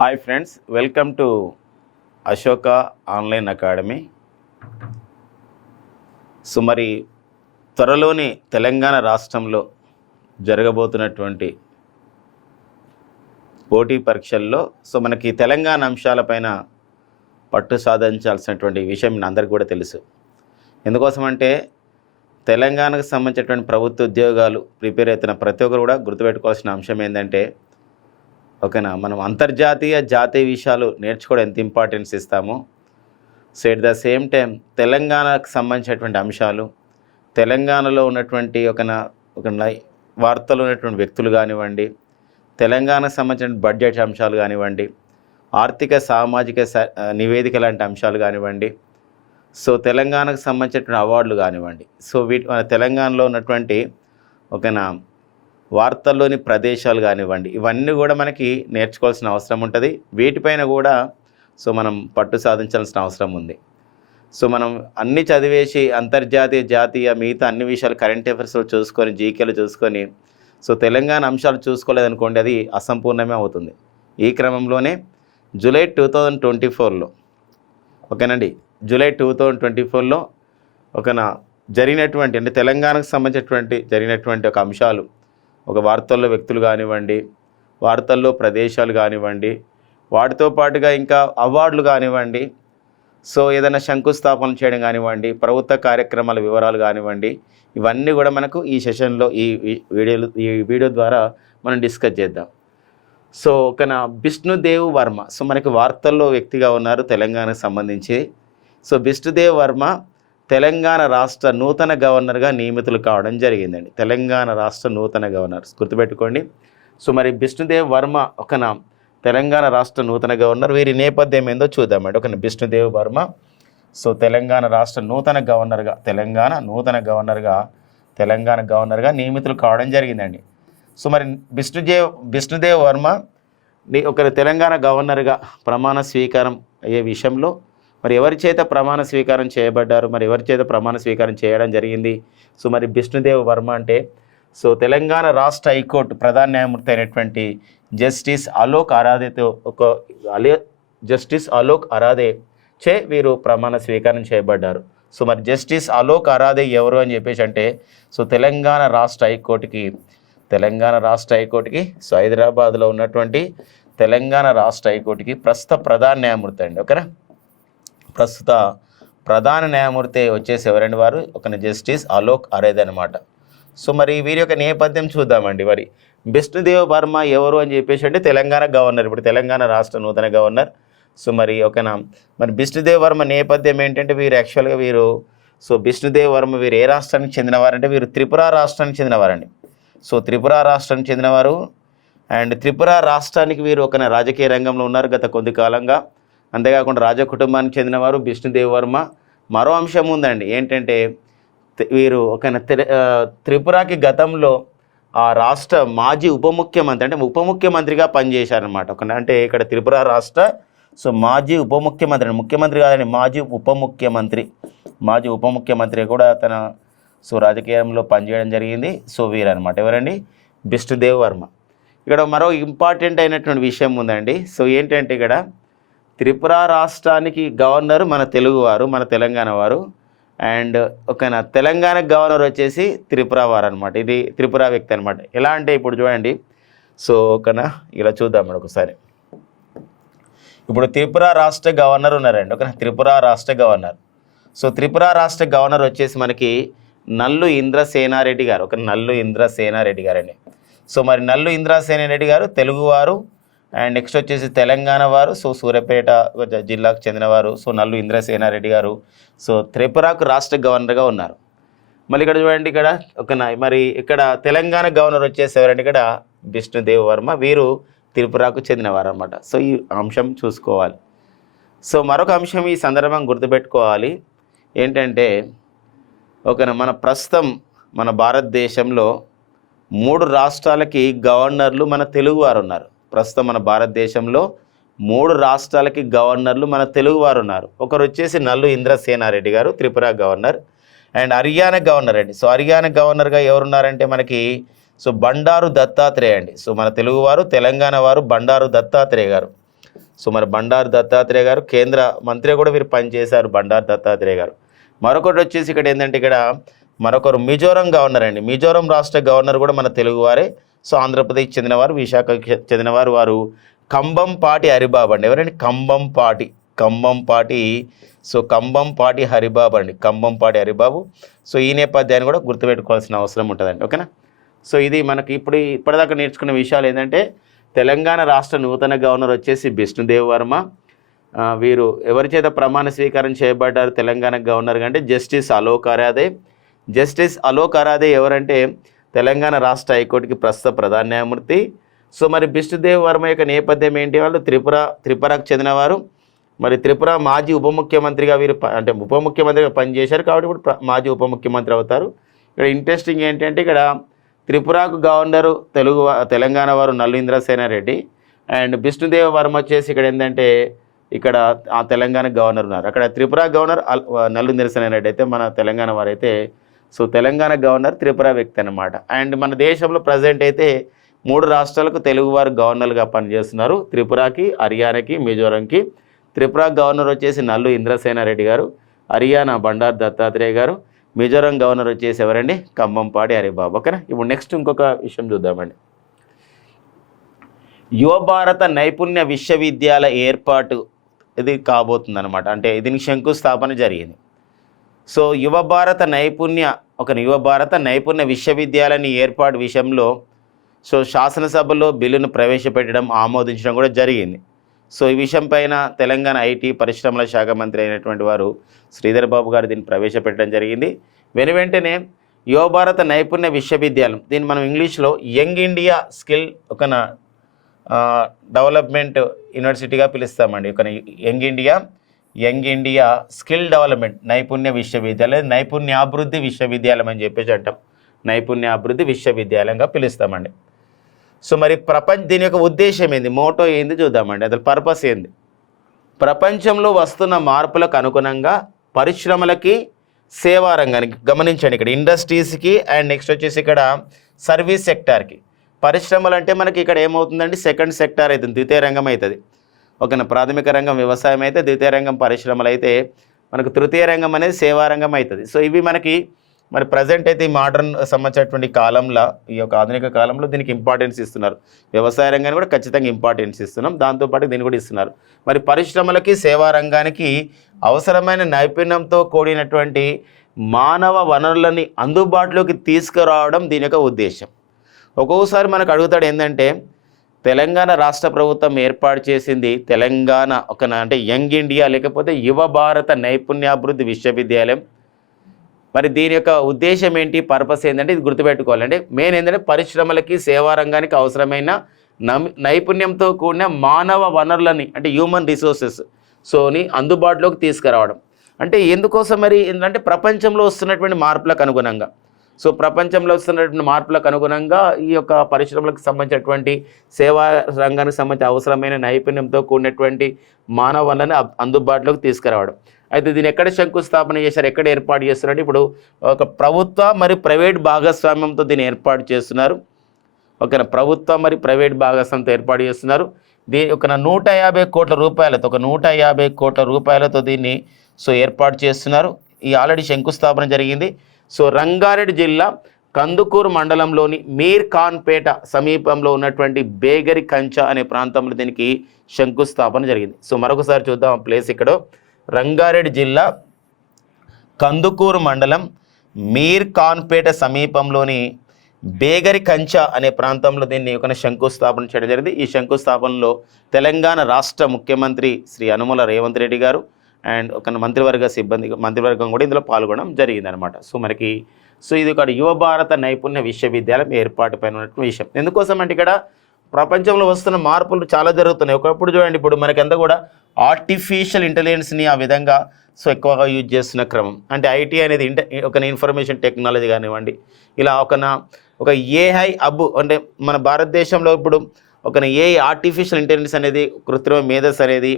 Hi friends, welcome to Ashoka online academy. మరి త్వరలోని తెలంగాణ రాష్ట్రంలో జరగబోతున్నటువంటి పోటీ పరీక్షల్లో మనకి తెలంగాణ అంశాలపైన పట్టు సాధించాల్సినటువంటి విషయం మీ అందరికీ కూడా తెలుసు. ఎందుకోసమంటే తెలంగాణకు సంబంధించినటువంటి ప్రభుత్వ ఉద్యోగాలు ప్రిపేర్ అవుతున్న ప్రతి ఒక్కరు కూడా గుర్తుపెట్టుకోవాల్సిన అంశం ఏంటంటే, ఓకేనా, మనం అంతర్జాతీయ జాతీయ విషయాలు నేర్చుకోవడం ఎంత ఇంపార్టెన్స్ ఇస్తామో, so at the same time తెలంగాణకు సంబంధించినటువంటి అంశాలు, తెలంగాణలో ఉన్నటువంటి ఒక వార్తలు ఉన్నటువంటి వ్యక్తులు కానివ్వండి, తెలంగాణకు సంబంధించిన బడ్జెట్ అంశాలు కానివ్వండి, ఆర్థిక సామాజిక నివేదిక లాంటి అంశాలు కానివ్వండి, సో తెలంగాణకు సంబంధించినటువంటి అవార్డులు కానివ్వండి, సో మన తెలంగాణలో ఉన్నటువంటి వార్తల్లోని ప్రదేశాలు కానివ్వండి, ఇవన్నీ కూడా మనకి నేర్చుకోవాల్సిన అవసరం ఉంటుంది. వీటిపైన కూడా మనం పట్టు సాధించాల్సిన అవసరం ఉంది. మనం అన్నీ చదివేసి అంతర్జాతీయ జాతీయ మిగతా అన్ని విషయాలు కరెంట్ అఫైర్స్లో చూసుకొని, జీకేలు చూసుకొని, తెలంగాణ అంశాలు చూసుకోలేదనుకోండి, అది అసంపూర్ణమే అవుతుంది. ఈ క్రమంలోనే జూలై 2024లో ఓకేనండి, జూలై 2024లో జరిగినటువంటి అంటే తెలంగాణకు సంబంధించినటువంటి జరిగినటువంటి ఒక అంశాలు, ఒక వార్తల్లో వ్యక్తులు కానివ్వండి, వార్తల్లో ప్రదేశాలు కానివ్వండి, వాటితో పాటుగా ఇంకా అవార్డులు కానివ్వండి, ఏదైనా శంకుస్థాపన చేయడం కానివ్వండి, ప్రభుత్వ కార్యక్రమాల వివరాలు కానివ్వండి, ఇవన్నీ కూడా మనకు ఈ సెషన్లో ఈ వీడియో ద్వారా మనం డిస్కస్ చేద్దాం. బిష్ణుదేవ్ వర్మ మనకి వార్తల్లో వ్యక్తిగా ఉన్నారు తెలంగాణకు సంబంధించి. బిష్ణుదేవ్ వర్మ తెలంగాణ రాష్ట్ర నూతన గవర్నర్గా నియమితులు కావడం జరిగిందండి. తెలంగాణ రాష్ట్ర నూతన గవర్నర్ గుర్తుపెట్టుకోండి. మరి బిష్ణుదేవ్ వర్మ తెలంగాణ రాష్ట్ర నూతన గవర్నర్. వీరి నేపథ్యం ఏందో చూద్దామండి. బిష్ణుదేవ్ వర్మ తెలంగాణ రాష్ట్ర నూతన గవర్నర్గా తెలంగాణ గవర్నర్గా నియమితులు కావడం జరిగిందండి. మరి బిష్ణుదేవ్ వర్మ తెలంగాణ గవర్నర్గా ప్రమాణ స్వీకారం అయ్యే విషయంలో మరి ఎవరి చేత ప్రమాణ స్వీకారం చేయబడ్డారు, మరి ఎవరి చేత ప్రమాణ స్వీకారం చేయడం జరిగింది? మరి బిష్ణుదేవ్ వర్మ అంటే తెలంగాణ రాష్ట్ర హైకోర్టు ప్రధాన న్యాయమూర్తి అయినటువంటి జస్టిస్ అలోక్ అరాదే చే వీరు ప్రమాణ స్వీకారం చేయబడ్డారు. మరి జస్టిస్ అలోక్ అరాదే ఎవరు అని చెప్పేసి అంటే తెలంగాణ రాష్ట్ర హైకోర్టుకి హైదరాబాద్లో ఉన్నటువంటి తెలంగాణ రాష్ట్ర హైకోర్టుకి ప్రస్తుత ప్రధాన న్యాయమూర్తి అండి. ఓకేనా, ప్రస్తుత ప్రధాన న్యాయమూర్తి వచ్చేసి ఎవరండి వారు? జస్టిస్ అలోక్ అరాదే అనమాట. మరి వీరి యొక్క నేపథ్యం చూద్దామండి. మరి బిష్ణుదేవ్ వర్మ ఎవరు అని చెప్పేసి అంటే తెలంగాణ గవర్నర్, ఇప్పుడు తెలంగాణ రాష్ట్ర నూతన గవర్నర్. మరి బిష్ణుదేవ్ వర్మ నేపథ్యం ఏంటంటే వీరు బిష్ణుదేవ్ వర్మ వీరు ఏ రాష్ట్రానికి చెందినవారంటే వీరు త్రిపుర రాష్ట్రానికి చెందినవారండి. త్రిపుర రాష్ట్రానికి చెందినవారు. అండ్ త్రిపుర రాష్ట్రానికి వీరు రాజకీయ రంగంలో ఉన్నారు గత కొద్ది కాలంగా. అంతేకాకుండా రాజ కుటుంబానికి చెందినవారు బిష్ణుదేవ్ వర్మ. మరో అంశం ఉందండి, ఏంటంటే వీరు త్రిపురకి గతంలో ఆ రాష్ట్ర మాజీ ఉప ముఖ్యమంత్రిగా పనిచేశారనమాట. అంటే ఇక్కడ త్రిపుర రాష్ట్ర మాజీ ఉప ముఖ్యమంత్రి, ముఖ్యమంత్రి కాదండి, మాజీ ఉప ముఖ్యమంత్రి కూడా తన రాజకీయంలో పనిచేయడం జరిగింది. వీరనమాట ఎవరండి? బిష్ణుదేవ్ వర్మ. ఇక్కడ మరో ఇంపార్టెంట్ అయినటువంటి విషయం ఉందండి. ఏంటంటే ఇక్కడ త్రిపుర రాష్ట్రానికి గవర్నరు మన తెలుగువారు, మన తెలంగాణ వారు. అండ్ తెలంగాణ గవర్నర్ వచ్చేసి త్రిపుర వారు అనమాట. ఇది త్రిపుర వ్యక్తి అనమాట. ఎలా అంటే ఇప్పుడు చూడండి, ఇలా చూద్దాం ఒకసారి. ఇప్పుడు త్రిపుర రాష్ట్ర గవర్నర్ ఉన్నారండి. త్రిపుర రాష్ట్ర గవర్నర్. త్రిపుర రాష్ట్ర గవర్నర్ వచ్చేసి మనకి నల్లు ఇంద్రసేనారెడ్డి గారు. నల్లు ఇంద్రసేనారెడ్డి గారండి. మరి నల్లు ఇంద్రసేనారెడ్డి గారు తెలుగువారు. అండ్ నెక్స్ట్ వచ్చేసి తెలంగాణ వారు, సూర్యాపేట జిల్లాకు చెందినవారు. నల్లు ఇంద్రసేనారెడ్డి గారు త్రిపురకు రాష్ట్ర గవర్నర్గా ఉన్నారు. మళ్ళీ ఇక్కడ చూడండి, మరి ఇక్కడ తెలంగాణ గవర్నర్ వచ్చేసి ఎవరండి? ఇక్కడ బిష్ణుదేవ్ వర్మ. వీరు త్రిపురకు చెందినవారు అన్నమాట. ఈ అంశం చూసుకోవాలి. మరొక అంశం ఈ సందర్భంగా గుర్తుపెట్టుకోవాలి ఏంటంటే, మన ప్రస్తుతం మన భారతదేశంలో 3 రాష్ట్రాలకి గవర్నర్లు మన తెలుగువారు ఉన్నారు. ప్రస్తుతం మన భారతదేశంలో 3 రాష్ట్రాలకి గవర్నర్లు మన తెలుగువారు ఉన్నారు. ఒకరు వచ్చేసి నల్లు ఇంద్రసేనారెడ్డి గారు, Tripura governor. And Haryana governor అండి. హర్యానా గవర్నర్గా ఎవరున్నారంటే మనకి బండారు దత్తాత్రేయ అండి. మన తెలుగువారు, తెలంగాణ వారు బండారు దత్తాత్రేయ గారు. సో మరి బండారు దత్తాత్రేయ గారు కేంద్ర మంత్రి కూడా వీరు పనిచేశారు, బండారు దత్తాత్రేయ గారు. మరొకటి వచ్చేసి ఇక్కడ ఏంటంటే ఇక్కడ మరొకరు మిజోరం గవర్నర్ అండి. మిజోరం రాష్ట్ర గవర్నర్ కూడా మన తెలుగువారే. సో ఆంధ్రప్రదేశ్ చెందినవారు, విశాఖకి చెందినవారు. వారు కంబంపాటి హరిబాబు అండి. ఎవరండి? కంబంపాటి. సో కంబంపాటి హరిబాబు అండి, కంబంపాటి హరిబాబు. సో ఈ నేపథ్యాన్ని కూడా గుర్తుపెట్టుకోవాల్సిన అవసరం ఉంటుందండి. ఓకేనా? సో ఇది మనకి ఇప్పటిదాకా నేర్చుకున్న విషయాలు ఏంటంటే తెలంగాణ రాష్ట్ర నూతన గవర్నర్ వచ్చేసి బిష్ణుదేవ్ వర్మ. వీరు ఎవరి చేత ప్రమాణ స్వీకారం చేయబడ్డారు తెలంగాణ గవర్నర్ అంటే జస్టిస్ అలోక్ అరాధే. జస్టిస్ అలోక్ అరాధే ఎవరంటే తెలంగాణ రాష్ట్ర హైకోర్టుకి ప్రస్తుత ప్రధాన న్యాయమూర్తి. సో మరి బిష్ణుదేవ్ వర్మ యొక్క నేపథ్యం ఏంటి? వాళ్ళు త్రిపురకు చెందినవారు. మరి త్రిపుర మాజీ ఉప ముఖ్యమంత్రిగా వీరు అంటే ఉప ముఖ్యమంత్రిగా పనిచేశారు కాబట్టి ఇప్పుడు మాజీ ఉప ముఖ్యమంత్రి అవుతారు. ఇక్కడ ఇంట్రెస్టింగ్ ఏంటంటే ఇక్కడ త్రిపురకు గవర్నరు తెలంగాణ వారు నల్లు ఇంద్రసేనారెడ్డి అండ్ బిష్ణుదేవ్ వర్మ వచ్చేసి ఇక్కడ ఏంటంటే ఇక్కడ ఆ తెలంగాణ గవర్నర్ ఉన్నారు. అక్కడ త్రిపుర గవర్నర్ నల్లు ఇంద్రసేనారెడ్డి అయితే మన తెలంగాణ వారైతే సో తెలంగాణ గవర్నర్ త్రిపుర వ్యక్తి అనమాట. అండ్ మన దేశంలో ప్రజెంట్ అయితే 3 రాష్ట్రాలకు తెలుగువారు గవర్నర్గా పనిచేస్తున్నారు. త్రిపురకి, హర్యానాకి, మిజోరంకి. త్రిపుర గవర్నర్ వచ్చేసి నల్లు ఇంద్రసేనారెడ్డి గారు, హర్యానా బండారు దత్తాత్రేయ గారు, మిజోరం గవర్నర్ వచ్చేసి ఎవరండి? కంబంపాటి హరిబాబు. ఓకేనా? ఇప్పుడు నెక్స్ట్ ఇంకొక విషయం చూద్దామండి. యువ భారత నైపుణ్య విశ్వవిద్యాలయ ఏర్పాటు ఇది కాబోతుంది అనమాట. అంటే దీనికి శంకుస్థాపన జరిగింది. సో యువ భారత నైపుణ్య విశ్వవిద్యాలయాన్ని ఏర్పాటు విషయంలో సో శాసనసభలో బిల్లును ప్రవేశపెట్టడం, ఆమోదించడం కూడా జరిగింది. సో ఈ విషయం పైన తెలంగాణ ఐటీ పరిశ్రమల శాఖ మంత్రి అయినటువంటి వారు శ్రీధర్ బాబు గారు దీన్ని ప్రవేశపెట్టడం జరిగింది. వెంటనే యువ భారత నైపుణ్య విశ్వవిద్యాలయం, దీన్ని మనం ఇంగ్లీష్లో యంగ్ ఇండియా స్కిల్ డెవలప్మెంట్ యూనివర్సిటీగా పిలుస్తామండి. ఒక యంగ్ ఇండియా స్కిల్ డెవలప్మెంట్ నైపుణ్య విశ్వవిద్యాలయం, నైపుణ్యాభివృద్ధి విశ్వవిద్యాలయం అని చెప్పేసి అంటాం. నైపుణ్యాభివృద్ధి విశ్వవిద్యాలయంగా పిలుస్తామండి. సో మరి దీని యొక్క ఉద్దేశం ఏంది, మోటో ఏంది చూద్దామండి. అసలు పర్పస్ ఏంది? ప్రపంచంలో వస్తున్న మార్పులకు అనుగుణంగా పరిశ్రమలకి, సేవా రంగానికి, గమనించండి ఇక్కడ ఇండస్ట్రీస్కి అండ్ నెక్స్ట్ వచ్చేసి ఇక్కడ సర్వీస్ సెక్టార్కి. పరిశ్రమలు అంటే మనకి ఇక్కడ ఏమవుతుందండి? సెకండ్ సెక్టార్ అవుతుంది, ద్వితీయ రంగం అవుతుంది. ఓకేనా? ప్రాథమిక రంగం వ్యవసాయం అయితే, ద్వితీయ రంగం పరిశ్రమలు అయితే, మనకు తృతీయ రంగం అనేది సేవా రంగం అవుతుంది. సో ఇవి మనకి మరి ప్రజెంట్ అయితే ఈ మోడర్న్ సంబంధించినటువంటి కాలంలో, ఈ యొక్క ఆధునిక కాలంలో దీనికి ఇంపార్టెన్స్ ఇస్తున్నారు. వ్యవసాయ రంగాన్ని కూడా ఖచ్చితంగా ఇంపార్టెన్స్ ఇస్తున్నాం, దాంతోపాటు దీన్ని కూడా ఇస్తున్నారు. మరి పరిశ్రమలకి, సేవా రంగానికి అవసరమైన నైపుణ్యంతో కూడినటువంటి మానవ వనరులని అందుబాటులోకి తీసుకురావడం దీని యొక్క ఉద్దేశం. ఒక్కొక్కసారి మనకు అడుగుతాడు ఏంటంటే తెలంగాణ రాష్ట్ర ప్రభుత్వం ఏర్పాటు చేసింది తెలంగాణ అంటే యంగ్ ఇండియా లేకపోతే యువ భారత నైపుణ్యాభివృద్ధి విశ్వవిద్యాలయం. మరి దీని యొక్క ఉద్దేశం ఏంటి, పర్పస్ ఏంటంటే ఇది గుర్తుపెట్టుకోవాలంటే మెయిన్ ఏంటంటే పరిశ్రమలకి, సేవా రంగానికి అవసరమైన నైపుణ్యంతో కూడిన మానవ వనరులని అంటే హ్యూమన్ రిసోర్సెస్ సోని అందుబాటులోకి తీసుకురావడం. అంటే ఎందుకోసం మరి ఏంటంటే ప్రపంచంలో వస్తున్నటువంటి మార్పులకు అనుగుణంగా. సో ప్రపంచంలో వస్తున్నటువంటి మార్పులకు అనుగుణంగా ఈ యొక్క పరిశ్రమలకు సంబంధించినటువంటి సేవా రంగానికి సంబంధించిన అవసరమైన నైపుణ్యంతో కూడినటువంటి మానవ వనరులని అందుబాటులోకి తీసుకురావడం. అయితే దీన్ని ఎక్కడ శంకుస్థాపన చేశారు, ఎక్కడ ఏర్పాటు చేస్తున్నారు? ఇప్పుడు ఒక ప్రభుత్వ మరియు ప్రైవేట్ భాగస్వామ్యంతో దీన్ని ఏర్పాటు చేస్తున్నారు. ఓకేనా? ప్రభుత్వ మరియు ప్రైవేట్ భాగస్వామ్యంతో ఏర్పాటు చేస్తున్నారు. దీని ఒక 150 కోట్ల రూపాయలతో దీన్ని సో ఏర్పాటు చేస్తున్నారు. ఈ ఆల్రెడీ శంకుస్థాపన జరిగింది. సో రంగారెడ్డి జిల్లా కందుకూరు మండలంలోని మీర్ ఖాన్పేట సమీపంలో ఉన్నటువంటి బేగరి కంచ అనే ప్రాంతంలో దీనికి శంకుస్థాపన జరిగింది. సో మరొకసారి చూద్దాం ఆ ప్లేస్. ఇక్కడ రంగారెడ్డి జిల్లా కందుకూరు మండలం మీర్ ఖాన్పేట సమీపంలోని బేగరి కంచ అనే ప్రాంతంలో దీన్ని ఒక శంకుస్థాపన చేయడం జరిగింది. ఈ శంకుస్థాపనలో తెలంగాణ రాష్ట్ర ముఖ్యమంత్రి శ్రీ యనుమల రేవంత్ రెడ్డి గారు అండ్ ఒక మంత్రివర్గం కూడా ఇందులో పాల్గొనడం జరిగిందనమాట. సో ఇది ఒక యువ భారత నైపుణ్య విశ్వవిద్యాలయం ఏర్పాటు పైన ఉన్నటువంటి విషయం. ఎందుకోసం అంటే ఇక్కడ ప్రపంచంలో వస్తున్న మార్పులు చాలా జరుగుతున్నాయి. ఒకప్పుడు చూడండి, ఇప్పుడు మనకంతా కూడా ఆర్టిఫిషియల్ ఇంటెలిజెన్స్ని ఆ విధంగా సో ఎక్కువగా యూజ్ చేస్తున్న క్రమం. అంటే ఐటీ అనేది ఒక ఇన్ఫర్మేషన్ టెక్నాలజీ కానివ్వండి, ఇలా ఒక ఏఐ హబ్ అంటే మన భారతదేశంలో ఇప్పుడు ఒక ఆర్టిఫిషియల్ ఇంటెలిజెన్స్ అనేది, కృత్రిమ మేధస్సు అనేది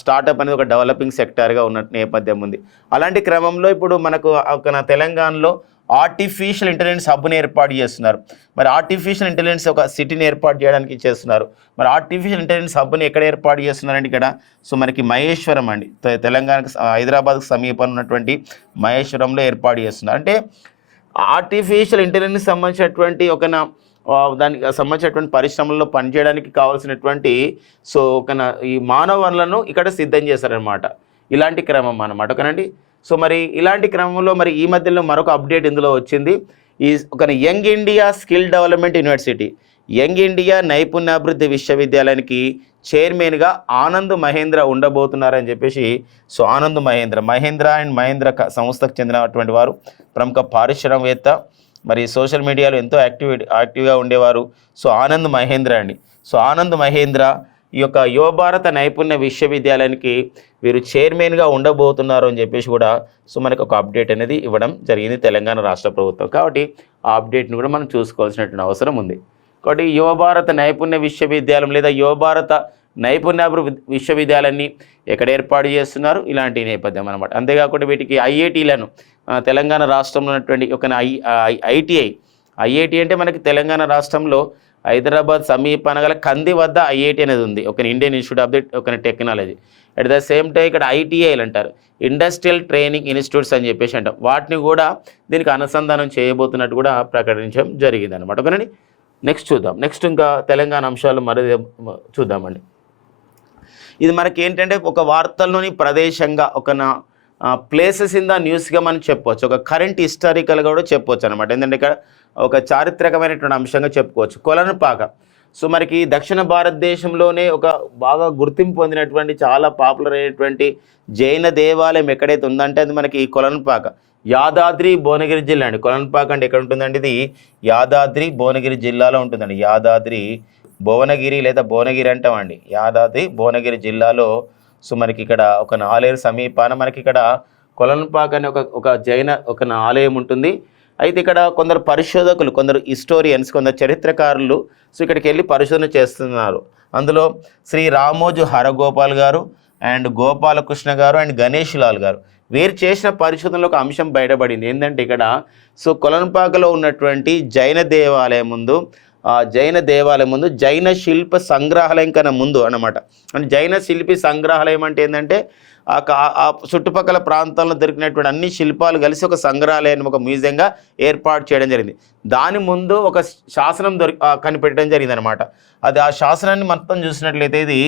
స్టార్టప్ అనేది ఒక డెవలపింగ్ సెక్టార్గా ఉన్న నేపథ్యం ఉంది. అలాంటి క్రమంలో ఇప్పుడు మనకు ఒక తెలంగాణలో ఆర్టిఫిషియల్ ఇంటెలిజెన్స్ హబ్ని ఏర్పాటు చేస్తున్నారు. మరి ఆర్టిఫిషియల్ ఇంటెలిజెన్స్ ఒక సిటీని ఏర్పాటు చేయడానికి చేస్తున్నారు. మరి ఆర్టిఫిషియల్ ఇంటెలిజెన్స్ హబ్ని ఎక్కడ ఏర్పాటు చేస్తున్నారండి ఇక్కడ? సో మనకి మహేశ్వరం అండి, తెలంగాణకు హైదరాబాద్కు సమీపంలో ఉన్నటువంటి మహేశ్వరంలో ఏర్పాటు చేస్తున్నారు. అంటే ఆర్టిఫిషియల్ ఇంటెలిజెన్స్ సంబంధించినటువంటి దానికి సంబంధించినటువంటి పరిశ్రమల్లో పనిచేయడానికి కావాల్సినటువంటి ఈ మానవ వనరులను ఇక్కడ సిద్ధం చేశారనమాట. ఇలాంటి క్రమం అన్నమాట. ఓకేనండి. సో మరి ఇలాంటి క్రమంలో మరి ఈ మధ్యలో మరొక అప్డేట్ ఇందులో వచ్చింది. Young India skill development university, young India నైపుణ్యాభివృద్ధి విశ్వవిద్యాలయానికి చైర్మన్గా ఆనంద్ మహేంద్ర ఉండబోతున్నారని చెప్పేసి. సో ఆనంద్ మహేంద్ర అండ్ మహేంద్ర సంస్థకు చెందినటువంటి వారు, ప్రముఖ పారిశ్రామికవేత్త, మరి సోషల్ మీడియాలో ఎంతో యాక్టివ్గా ఉండేవారు. సో ఆనంద్ మహేంద్ర అండి. సో ఆనంద్ మహేంద్ర ఈ యొక్క యువభారత నైపుణ్య విశ్వవిద్యాలయానికి వీరు చైర్మన్గా ఉండబోతున్నారు అని చెప్పేసి కూడా మనకు ఒక అప్డేట్ అనేది ఇవ్వడం జరిగింది తెలంగాణ రాష్ట్ర ప్రభుత్వం. కాబట్టి ఆ అప్డేట్ని కూడా మనం చూసుకోవాల్సినటువంటి అవసరం ఉంది. కాబట్టి యువభారత నైపుణ్య విశ్వవిద్యాలయం లేదా యువభారత నైపుణ్యాభివృద్ధి విశ్వవిద్యాలయాన్ని ఎక్కడ ఏర్పాటు చేస్తున్నారు, ఇలాంటి నేపథ్యం అనమాట. అంతేకాకుండా వీటికి ఐఐటీలను తెలంగాణ రాష్ట్రంలో ఉన్నటువంటి ఐఐటి అంటే మనకి తెలంగాణ రాష్ట్రంలో హైదరాబాద్ సమీపాన గల కంది వద్ద ఐఐటి అనేది ఉంది, ఒక Indian institute of the technology. At the same time ఇక్కడ ఐటీఐలు అంటారు, ఇండస్ట్రియల్ ట్రైనింగ్ ఇన్స్టిట్యూట్స్ అని చెప్పేసి అంటాం. వాటిని కూడా దీనికి అనుసంధానం చేయబోతున్నట్టు కూడా ప్రకటించడం జరిగింది అనమాట. ఓకేనండి. నెక్స్ట్ చూద్దాం. నెక్స్ట్ ఇంకా తెలంగాణ అంశాలు మరి చూద్దామండి. ఇది మనకి ఏంటంటే ఒక వార్తల్లోని ప్రదేశంగా ప్లేసెస్ ఇన్ ద న్యూస్గా మనం చెప్పవచ్చు, ఒక కరెంట్ హిస్టారికల్గా కూడా చెప్పవచ్చు అనమాట. ఏంటంటే ఇక్కడ ఒక చారిత్రకమైనటువంటి అంశంగా చెప్పుకోవచ్చు. కొలనుపాక. సో మనకి దక్షిణ భారతదేశంలోనే ఒక బాగా గుర్తింపు పొందినటువంటి చాలా పాపులర్ అయినటువంటి జైన దేవాలయం ఎక్కడైతే ఉందంటే అది మనకి కొలనుపాక, యాదాద్రి భువనగిరి జిల్లా అండి. కొలనుపాక అంటే ఎక్కడ ఉంటుందండి? ఇది యాదాద్రి భువనగిరి జిల్లాలో ఉంటుందండి. యాదాద్రి భువనగిరి లేదా భువనగిరి అంటామండి, యాదాద్రి భువనగిరి జిల్లాలో. సో మనకి ఇక్కడ ఒక ఆలయం సమీపాన మనకి ఇక్కడ కొలనుపాక అనే ఒక జైన ఆలయం ఉంటుంది. అయితే ఇక్కడ కొందరు పరిశోధకులు, కొందరు హిస్టోరియన్స్, కొందరు చరిత్రకారులు ఇక్కడికి వెళ్ళి పరిశోధన చేస్తున్నారు. అందులో శ్రీ రామోజు హరగోపాల్ గారు అండ్ గోపాలకృష్ణ గారు అండ్ గణేష్ లాల్ గారు వీరు చేసిన పరిశోధనలో ఒక అంశం బయటపడింది. ఏంటంటే ఇక్కడ కొలనుపాకలో ఉన్నటువంటి జైన దేవాలయం ముందు జైన శిల్ప సంగ్రహాలయం కన్నా ముందు అన్నమాట. అంటే జైన శిల్పి సంగ్రహాలయం అంటే ఏంటంటే ఆ చుట్టుపక్కల ప్రాంతాల్లో దొరికినటువంటి అన్ని శిల్పాలు కలిసి ఒక సంగ్రహాలయాన్ని, ఒక మ్యూజియంగా ఏర్పాటు చేయడం జరిగింది. దాని ముందు ఒక శాసనం కనిపెట్టడం జరిగింది అనమాట. అది ఆ శాసనాన్ని మొత్తం చూసినట్లయితే ఇది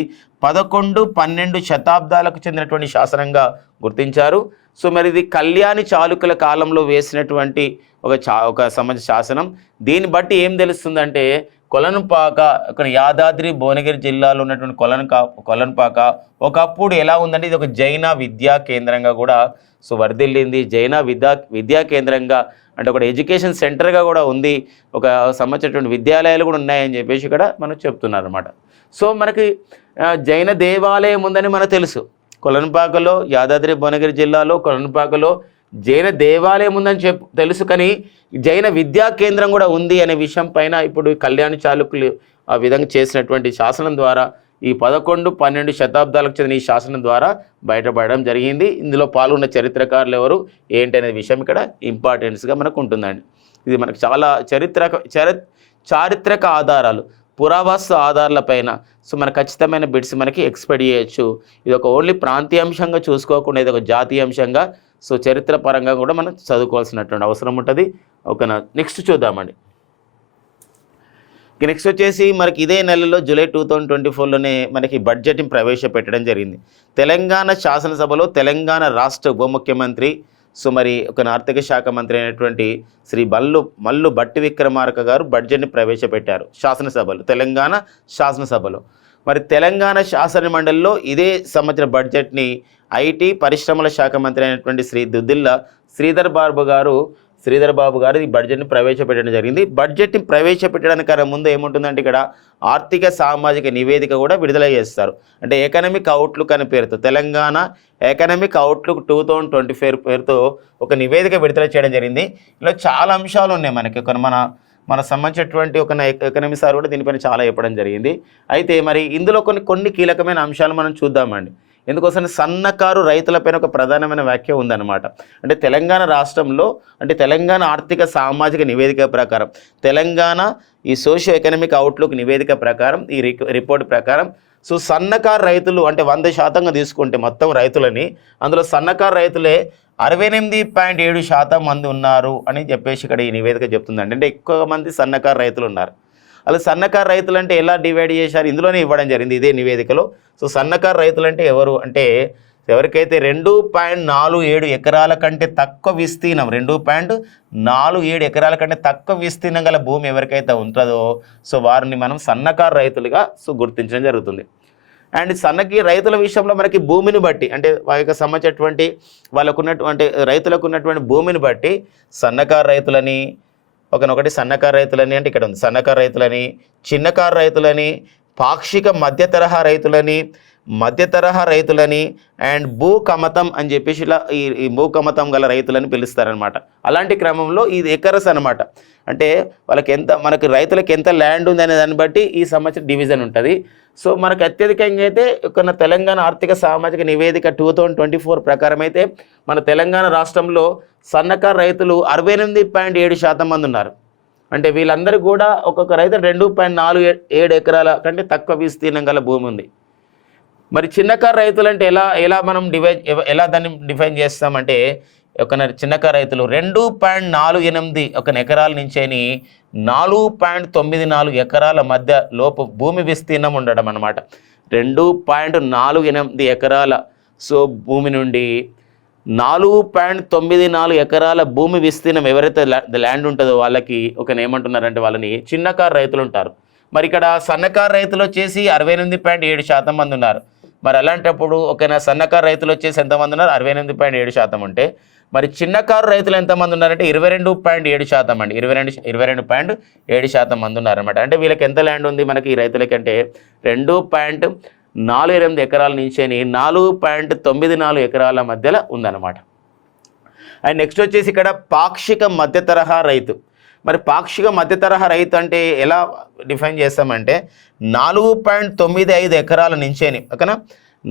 11-12 శతాబ్దాలకు చెందినటువంటి శాసనంగా గుర్తించారు. సో మరి ఇది కళ్యాణి చాళుక్యుల కాలంలో వేసినటువంటి ఒక సంబంధించిన శాసనం. దీన్ని బట్టి ఏం తెలుస్తుందంటే కొలనుపాక, యాదాద్రి భువనగిరి జిల్లాలో ఉన్నటువంటి కొలనుపాక ఒకప్పుడు ఎలా ఉందంటే ఇది ఒక జైన విద్యా కేంద్రంగా కూడా వర్ధిల్లింది. జైన విద్యా కేంద్రంగా అంటే ఒక ఎడ్యుకేషన్ సెంటర్గా కూడా ఉంది, ఒక సంబంధించినటువంటి విద్యాలయాలు కూడా ఉన్నాయని చెప్పేసి ఇక్కడ మనం చెప్తున్నారు అనమాట. సో మనకి జైన దేవాలయం ఉందని మనకు తెలుసు. కొలనుపాకలో, యాదాద్రి భువనగిరి జిల్లాలో కొలనుపాకలో జైన దేవాలయం ఉందని తెలుసు, కానీ జైన విద్యా కేంద్రం కూడా ఉంది అనే విషయం పైన ఇప్పుడు కళ్యాణి చాళుక్యులు ఆ విధంగా చేసినటువంటి శాసనం ద్వారా ఈ 11-12 శతాబ్దాలకు చెందిన ఈ శాసనం ద్వారా బయటపడడం జరిగింది. ఇందులో పాల్గొన్న చరిత్రకారులు ఎవరు ఏంటి అనే విషయం ఇక్కడ ఇంపార్టెన్స్గా మనకు ఉంటుందండి. ఇది మనకు చాలా చారిత్రక ఆధారాలు, పురావస్తు ఆధారాలపైన మన ఖచ్చితమైన బిట్స్ మనకి ఎక్స్పెక్ట్ చేయొచ్చు. ఇది ఒక ఓన్లీ ప్రాంతీయ అంశంగా చూసుకోకుండా ఇది ఒక జాతీయ అంశంగా చరిత్ర పరంగా కూడా మనం చదువుకోవాల్సినటువంటి అవసరం ఉంటుంది. ఓకేనా. నెక్స్ట్ చూద్దామండి. నెక్స్ట్ వచ్చేసి మనకి ఇదే నెలలో జూలై 2024లోనే మనకి బడ్జెట్ని ప్రవేశపెట్టడం జరిగింది. తెలంగాణ శాసనసభలో తెలంగాణ రాష్ట్ర ఉప ముఖ్యమంత్రి మరి ఆర్థిక శాఖ మంత్రి అయినటువంటి శ్రీ మల్లు భట్టి విక్రమార్క గారు బడ్జెట్ని ప్రవేశపెట్టారు శాసనసభలో, తెలంగాణ శాసనసభలో. మరి తెలంగాణ శాసన మండలిలో ఇదే సంవత్సర బడ్జెట్ని ఐటీ పరిశ్రమల శాఖ మంత్రి అయినటువంటి శ్రీ దుద్దిల్ల శ్రీధర్ బాబు గారు ఈ బడ్జెట్ని ప్రవేశపెట్టడం జరిగింది. బడ్జెట్ని ప్రవేశపెట్టడానికి ముందు ఏముంటుందంటే ఇక్కడ ఆర్థిక సామాజిక నివేదిక కూడా విడుదల చేస్తారు. అంటే ఎకనామిక్ అవుట్లుక్ అనే పేరుతో తెలంగాణ ఎకనామిక్ అవుట్లుక్ 2024 పేరుతో ఒక నివేదిక విడుదల చేయడం జరిగింది. ఇలా చాలా అంశాలు ఉన్నాయి మనకి. మన మన సంబంధించినటువంటి ఒక ఎకనమీ సార్ కూడా దీనిపైన చాలా చెప్పడం జరిగింది. అయితే మరి ఇందులో కొన్ని కీలకమైన అంశాలు మనం చూద్దామండి. ఎందుకోసం సన్నకారు రైతులపైన ఒక ప్రధానమైన వ్యాఖ్య ఉందన్నమాట. అంటే తెలంగాణ రాష్ట్రంలో అంటే తెలంగాణ ఆర్థిక సామాజిక నివేదిక ప్రకారం, తెలంగాణ ఈ సోషియో ఎకనామిక్ అవుట్లుక్ నివేదిక ప్రకారం, ఈ రిపోర్ట్ ప్రకారం సో సన్నకారు రైతులు అంటే 100% తీసుకుంటే మొత్తం రైతులని, అందులో సన్నకారు రైతులే 68.7% మంది ఉన్నారు అని చెప్పేసి ఇక్కడ ఈ నివేదిక చెప్తుందండి. అంటే ఎక్కువ మంది సన్నకారు రైతులు ఉన్నారు. అలా సన్నకారు రైతులు అంటే ఎలా డివైడ్ చేశారు ఇందులోనే ఇవ్వడం జరిగింది ఇదే నివేదికలో. సో సన్నకారు రైతులు అంటే ఎవరు అంటే ఎవరికైతే 2.47 ఎకరాల కంటే తక్కువ విస్తీర్ణం 2.47 ఎకరాల కంటే తక్కువ విస్తీర్ణం గల భూమి ఎవరికైతే ఉంటుందో సో వారిని మనం సన్నకారు రైతులుగా సో గుర్తించడం జరుగుతుంది. అండ్ సన్నకి రైతుల విషయంలో మనకి భూమిని బట్టి అంటే వారికి సంబంధించినటువంటి వాళ్ళకున్నటువంటి రైతులకు ఉన్నటువంటి భూమిని బట్టి సన్నకారు రైతులని ఒకటి సన్నకారు రైతులని అంటే ఇక్కడ ఉంది సన్నకారు రైతులని, చిన్నకారు రైతులని, పాక్షిక మధ్య తరహా రైతులని అండ్ భూ కమతం అని చెప్పేసి ఇలా ఈ భూ కమతం గల రైతులని పిలుస్తారనమాట. అలాంటి క్రమంలో ఇది ఎకరస్ అనమాట. అంటే మనకి రైతులకు ఎంత ల్యాండ్ ఉంది అనే దాన్ని బట్టి ఈ సంవత్సరం డివిజన్ ఉంటుంది. సో మనకు అత్యధికంగా అయితే ఒక తెలంగాణ ఆర్థిక సామాజిక నివేదిక 2024 ప్రకారం అయితే మన తెలంగాణ రాష్ట్రంలో సన్నకారు రైతులు 68.7% మంది ఉన్నారు. అంటే వీళ్ళందరూ కూడా ఒక్కొక్క రైతు 2.47 ఎకరాల కంటే తక్కువ విస్తీర్ణం గల భూమి ఉంది. మరి చిన్నకారు రైతులు అంటే ఎలా మనం ఎలా దాన్ని డిఫైన్ చేస్తామంటే ఒక చిన్నకారు రైతులు 2.48 ఎకరాల నుంచేని 4.94 ఎకరాల మధ్య లోపు భూమి విస్తీర్ణం ఉండడం అన్నమాట. 2.48 ఎకరాల సో భూమి నుండి 4.94 ఎకరాల భూమి విస్తీర్ణం ఎవరైతే ల్యాండ్ ఉంటుందో వాళ్ళకి ఏమంటున్నారంటే వాళ్ళని చిన్నకారు రైతులు ఉంటారు. మరి ఇక్కడ సన్నకారు రైతులు వచ్చేసి 68.7% మంది ఉన్నారు. మరి అలాంటప్పుడు సన్నకారు రైతులు వచ్చేసి ఎంతమంది ఉన్నారు 68.7% ఉంటే మరి చిన్నకారు రైతులు ఎంతమంది ఉన్నారంటే 22.7% అండి. 22.7% మంది ఉన్నారన్నమాట. అంటే వీళ్ళకి ఎంత ల్యాండ్ ఉంది మనకి ఈ రైతులకి అంటే 2.48 ఎకరాల నుంచి 4.94 ఎకరాల మధ్యలో ఉందన్నమాట. అండ్ నెక్స్ట్ వచ్చేసి ఇక్కడ పాక్షిక మధ్య తరహా రైతు. మరి పాక్షిక మధ్య తరహా రైతు అంటే ఎలా డిఫైన్ చేస్తామంటే 4.95 ఎకరాల నుంచేని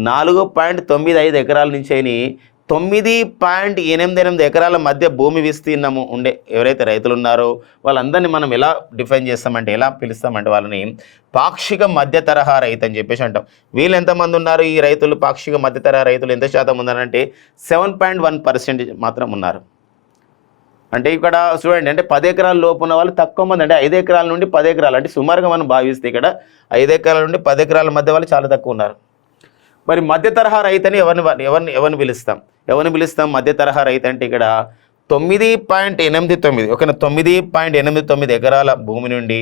4.95 ఎకరాల నుంచేని 9.88 ఎకరాల మధ్య భూమి విస్తీర్ణము ఉండే ఎవరైతే రైతులు ఉన్నారో వాళ్ళందరినీ మనం ఎలా డిఫైన్ చేస్తామంటే ఎలా పిలుస్తామంటే వాళ్ళని పాక్షిక మధ్య తరహా రైతు అని చెప్పేసి అంటాం. వీళ్ళు ఎంతమంది ఉన్నారు ఈ రైతులు పాక్షిక మధ్య తరహా రైతులు ఎంత శాతం ఉన్నారంటే 7.1% మాత్రం ఉన్నారు. అంటే ఇక్కడ చూడండి అంటే 10 ఎకరాల లోపు ఉన్న వాళ్ళు తక్కువ మంది అంటే 5 ఎకరాల నుండి 10 ఎకరాలు అంటే సుమారుగా మనం భావిస్తే ఇక్కడ 5 ఎకరాల నుండి 10 ఎకరాల మధ్య వాళ్ళు చాలా తక్కువ ఉన్నారు. మరి మధ్య తరహా రైతు అని ఎవరిని పిలుస్తాం మధ్య తరహా రైతు అంటే ఇక్కడ 9.89 ఎకరాల భూమి నుండి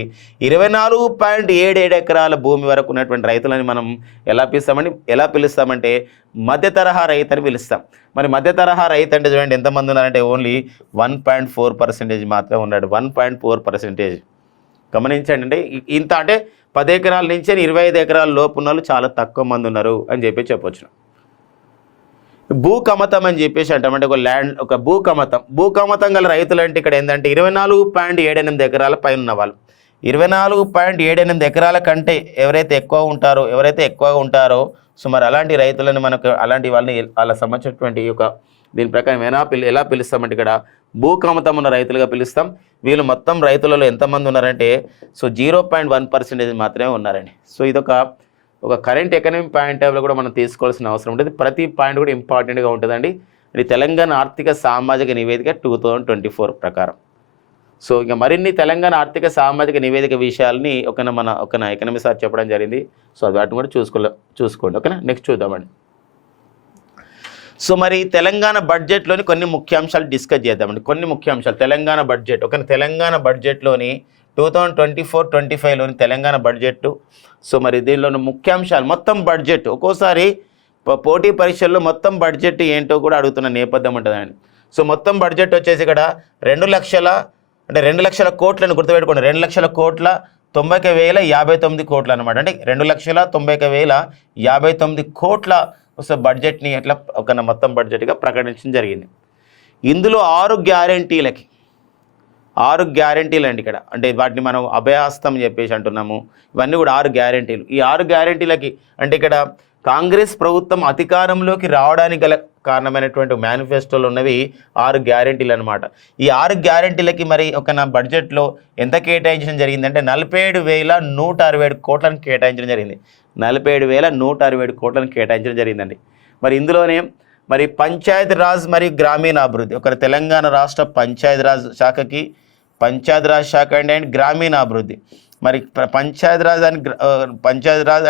24.77 ఎకరాల భూమి వరకు ఉన్నటువంటి రైతులని మనం ఎలా పిలుస్తామంటే మధ్య తరహా రైతు అని పిలుస్తాం. మరి మధ్య తరహా రైతు అంటే చూడండి ఎంతమంది ఉన్నారంటే ఓన్లీ 1.4% మాత్రమే ఉన్నాడు. 1.4% గమనించండి. అంటే ఇంత అంటే 10 ఎకరాల నుంచి 25 ఎకరాల లోపు ఉన్న వాళ్ళు చాలా తక్కువ మంది ఉన్నారు అని చెప్పొచ్చు. భూకమతం అని చెప్పేసి అంటామంటే ఒక భూకమతం గల రైతులు అంటే ఇక్కడ ఏంటంటే 24.78 ఎకరాల పైన ఉన్న వాళ్ళు 24.78 ఎకరాల కంటే ఎవరైతే ఎక్కువగా ఉంటారో సో మరి అలాంటి రైతులను అలాంటి వాళ్ళని వాళ్ళ సంబంధించినటువంటి దీని ప్రకారం ఎలా పిలుస్తామంటే ఇక్కడ భూకమతం ఉన్న రైతులుగా పిలుస్తాం. వీళ్ళు మొత్తం రైతులలో ఎంతమంది ఉన్నారంటే సో 0.1% మాత్రమే ఉన్నారండి. సో ఇదొక కరెంట్ ఎకనమీ పాయింట్ ఆఫ్ కూడా మనం తీసుకోవాల్సిన అవసరం ఉంటుంది. ప్రతి పాయింట్ కూడా ఇంపార్టెంట్గా ఉంటుందండి. ఇది తెలంగాణ ఆర్థిక సామాజిక నివేదిక 2024 ప్రకారం. సో ఇంకా మరిన్ని తెలంగాణ ఆర్థిక సామాజిక నివేదిక విషయాల్ని మన ఎకనమీ సార్ చెప్పడం జరిగింది. సో వాటిని కూడా చూసుకోండి. ఓకేనా, నెక్స్ట్ చూద్దామండి. సో మరి తెలంగాణ బడ్జెట్లోని కొన్ని ముఖ్యాంశాలు డిస్కస్ చేద్దామండి. కొన్ని ముఖ్యాంశాలు తెలంగాణ బడ్జెట్లోని 2024-25లోని తెలంగాణ బడ్జెట్. సో మరి దీనిలోని ముఖ్యాంశాలు మొత్తం బడ్జెట్ ఒక్కోసారి పోటీ పరీక్షల్లో మొత్తం బడ్జెట్ ఏంటో కూడా అడుగుతున్న నేపథ్యం ఉంటుందండి. సో మొత్తం బడ్జెట్ వచ్చేసి ఇక్కడ 2 లక్షల కోట్లను గుర్తుపెట్టుకోండి. 2,90,59 కోట్లు అనమాట. అంటే 2,90,59 కోట్ల బడ్జెట్ని మొత్తం బడ్జెట్గా ప్రకటించడం జరిగింది. ఇందులో 6 గ్యారెంటీలకి 6 గ్యారెంటీలు అండి ఇక్కడ. అంటే వాటిని మనం అభయహస్తం అని చెప్పేసి అంటున్నాము. ఇవన్నీ కూడా 6 గ్యారెంటీలు. ఈ 6 గ్యారెంటీలకి అంటే ఇక్కడ కాంగ్రెస్ ప్రభుత్వం అధికారంలోకి రావడానికి గల కారణమైనటువంటి మేనిఫెస్టోలో ఉన్నవి 6 గ్యారెంటీలు అనమాట. ఈ 6 గ్యారెంటీలకి మరి ఒక నా బడ్జెట్లో ఎంత కేటాయించడం జరిగిందంటే 47,167 కోట్లను కేటాయించడం జరిగింది. 47,167 కోట్లను కేటాయించడం జరిగిందండి. మరి ఇందులోనే మరి పంచాయతీరాజ్ మరియు గ్రామీణాభివృద్ధి, ఒక తెలంగాణ రాష్ట్ర పంచాయతీరాజ్ శాఖకి, పంచాయతీరాజ్ శాఖ అండ్ గ్రామీణాభివృద్ధి, మరి పంచాయతీరాజ్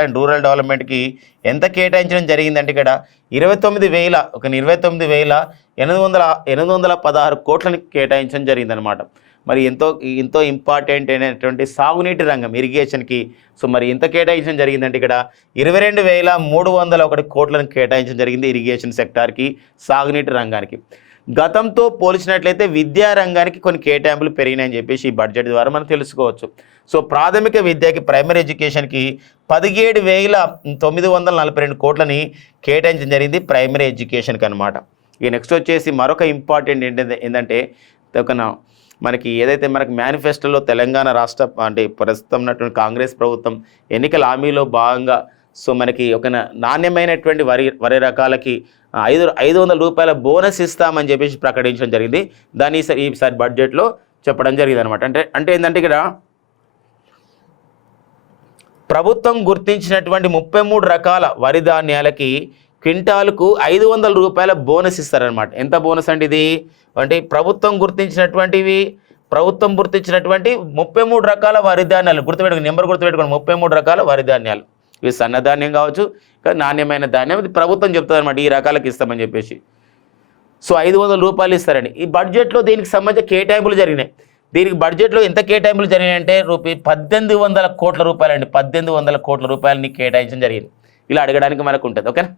అండ్ రూరల్ డెవలప్మెంట్కి ఎంత కేటాయించడం జరిగిందంటే ఇక్కడ 29,816 కోట్లను కేటాయించడం జరిగిందనమాట. మరి ఎంతో ఇంపార్టెంట్ అయినటువంటి సాగునీటి రంగం ఇరిగేషన్కి సో మరి ఎంత కేటాయించడం జరిగిందంటే ఇక్కడ 22,301 కోట్లను కేటాయించడం జరిగింది ఇరిగేషన్ సెక్టార్కి, సాగునీటి రంగానికి. గతంతో పోల్చినట్లయితే విద్యా రంగానికి కొన్ని కేటాయింపులు పెరిగినాయని చెప్పేసి ఈ బడ్జెట్ ద్వారా మనం తెలుసుకోవచ్చు. సో ప్రాథమిక విద్యకి, ప్రైమరీ ఎడ్యుకేషన్కి 17,942 కోట్లని కేటాయించడం జరిగింది ప్రైమరీ ఎడ్యుకేషన్కి అనమాట. ఇక నెక్స్ట్ వచ్చేసి మరొక ఇంపార్టెంట్ ఏంటంటే మనకి ఏదైతే మనకి మేనిఫెస్టోలో తెలంగాణ రాష్ట్ర అంటే ప్రస్తుతం ఉన్నటువంటి కాంగ్రెస్ ప్రభుత్వం ఎన్నికల హామీలో భాగంగా సో మనకి ఒక నాణ్యమైనటువంటి వరి రకాలకి 500 రూపాయల బోనస్ ఇస్తామని చెప్పేసి ప్రకటించడం జరిగింది. దాన్ని ఈసారి బడ్జెట్లో చెప్పడం జరిగింది అనమాట. అంటే ఏంటంటే ఇక్కడ ప్రభుత్వం గుర్తించినటువంటి 33 రకాల వరి ధాన్యాలకి క్వింటాల్కు 500 రూపాయల బోనస్ ఇస్తారనమాట. ఎంత బోనస్ అంటే ఇది అంటే ప్రభుత్వం గుర్తించినటువంటి 33 రకాల వరి ధాన్యాలు నెంబర్ గుర్తుపెట్టుకోండి. 33 రకాల వరి ధాన్యాలు, ఇవి సన్నధాన్యం కావచ్చు, నాణ్యమైన ధాన్యం, ఇది ప్రభుత్వం చెప్తుంది అనమాట, ఈ రకాలకు ఇస్తామని చెప్పేసి. సో 500 రూపాయలు ఇస్తారండి. ఈ బడ్జెట్లో దీనికి సంబంధించిన కేటాయింపులు జరిగినాయి. దీనికి బడ్జెట్లో ఎంత కేటాయింపులు జరిగినాయంటే 1,800 కోట్ల రూపాయలు అండి. 1,800 కోట్ల రూపాయలని కేటాయించడం జరిగింది. ఇలా అడగడానికి మనకు ఉంటుంది. ఓకేనా,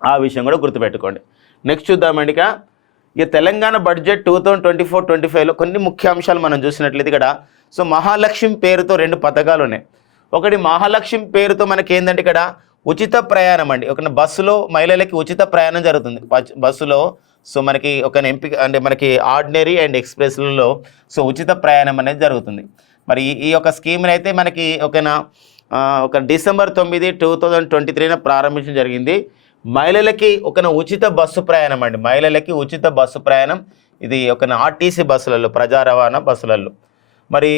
ఆ విషయం కూడా గుర్తుపెట్టుకోండి. నెక్స్ట్ చూద్దామండి. ఇక తెలంగాణ బడ్జెట్ 2024-25లో కొన్ని ముఖ్య అంశాలు మనం చూసినట్లయితే ఇక్కడ సో మహాలక్ష్మి పేరుతో 2 పథకాలు ఉన్నాయి. ఒకటి మహాలక్ష్మి పేరుతో మనకి ఏంటంటే ఇక్కడ ఉచిత ప్రయాణం అండి. ఒక బస్సులో మహిళలకి ఉచిత ప్రయాణం జరుగుతుంది. బస్సులో సో మనకి ఒక ఎంపిక అంటే మనకి ఆర్డినరీ అండ్ ఎక్స్ప్రెస్లలో సో ఉచిత ప్రయాణం అనేది జరుగుతుంది. మరి ఈ యొక్క స్కీమ్ని అయితే మనకి ఒక December 9, 2023 ప్రారంభించడం జరిగింది. మహిళలకి ఉచిత బస్సు ప్రయాణం అండి. మహిళలకి ఉచిత బస్సు ప్రయాణం ఇది ఆర్టీసీ బస్సులలో, ప్రజా రవాణా బస్సులలో. మరి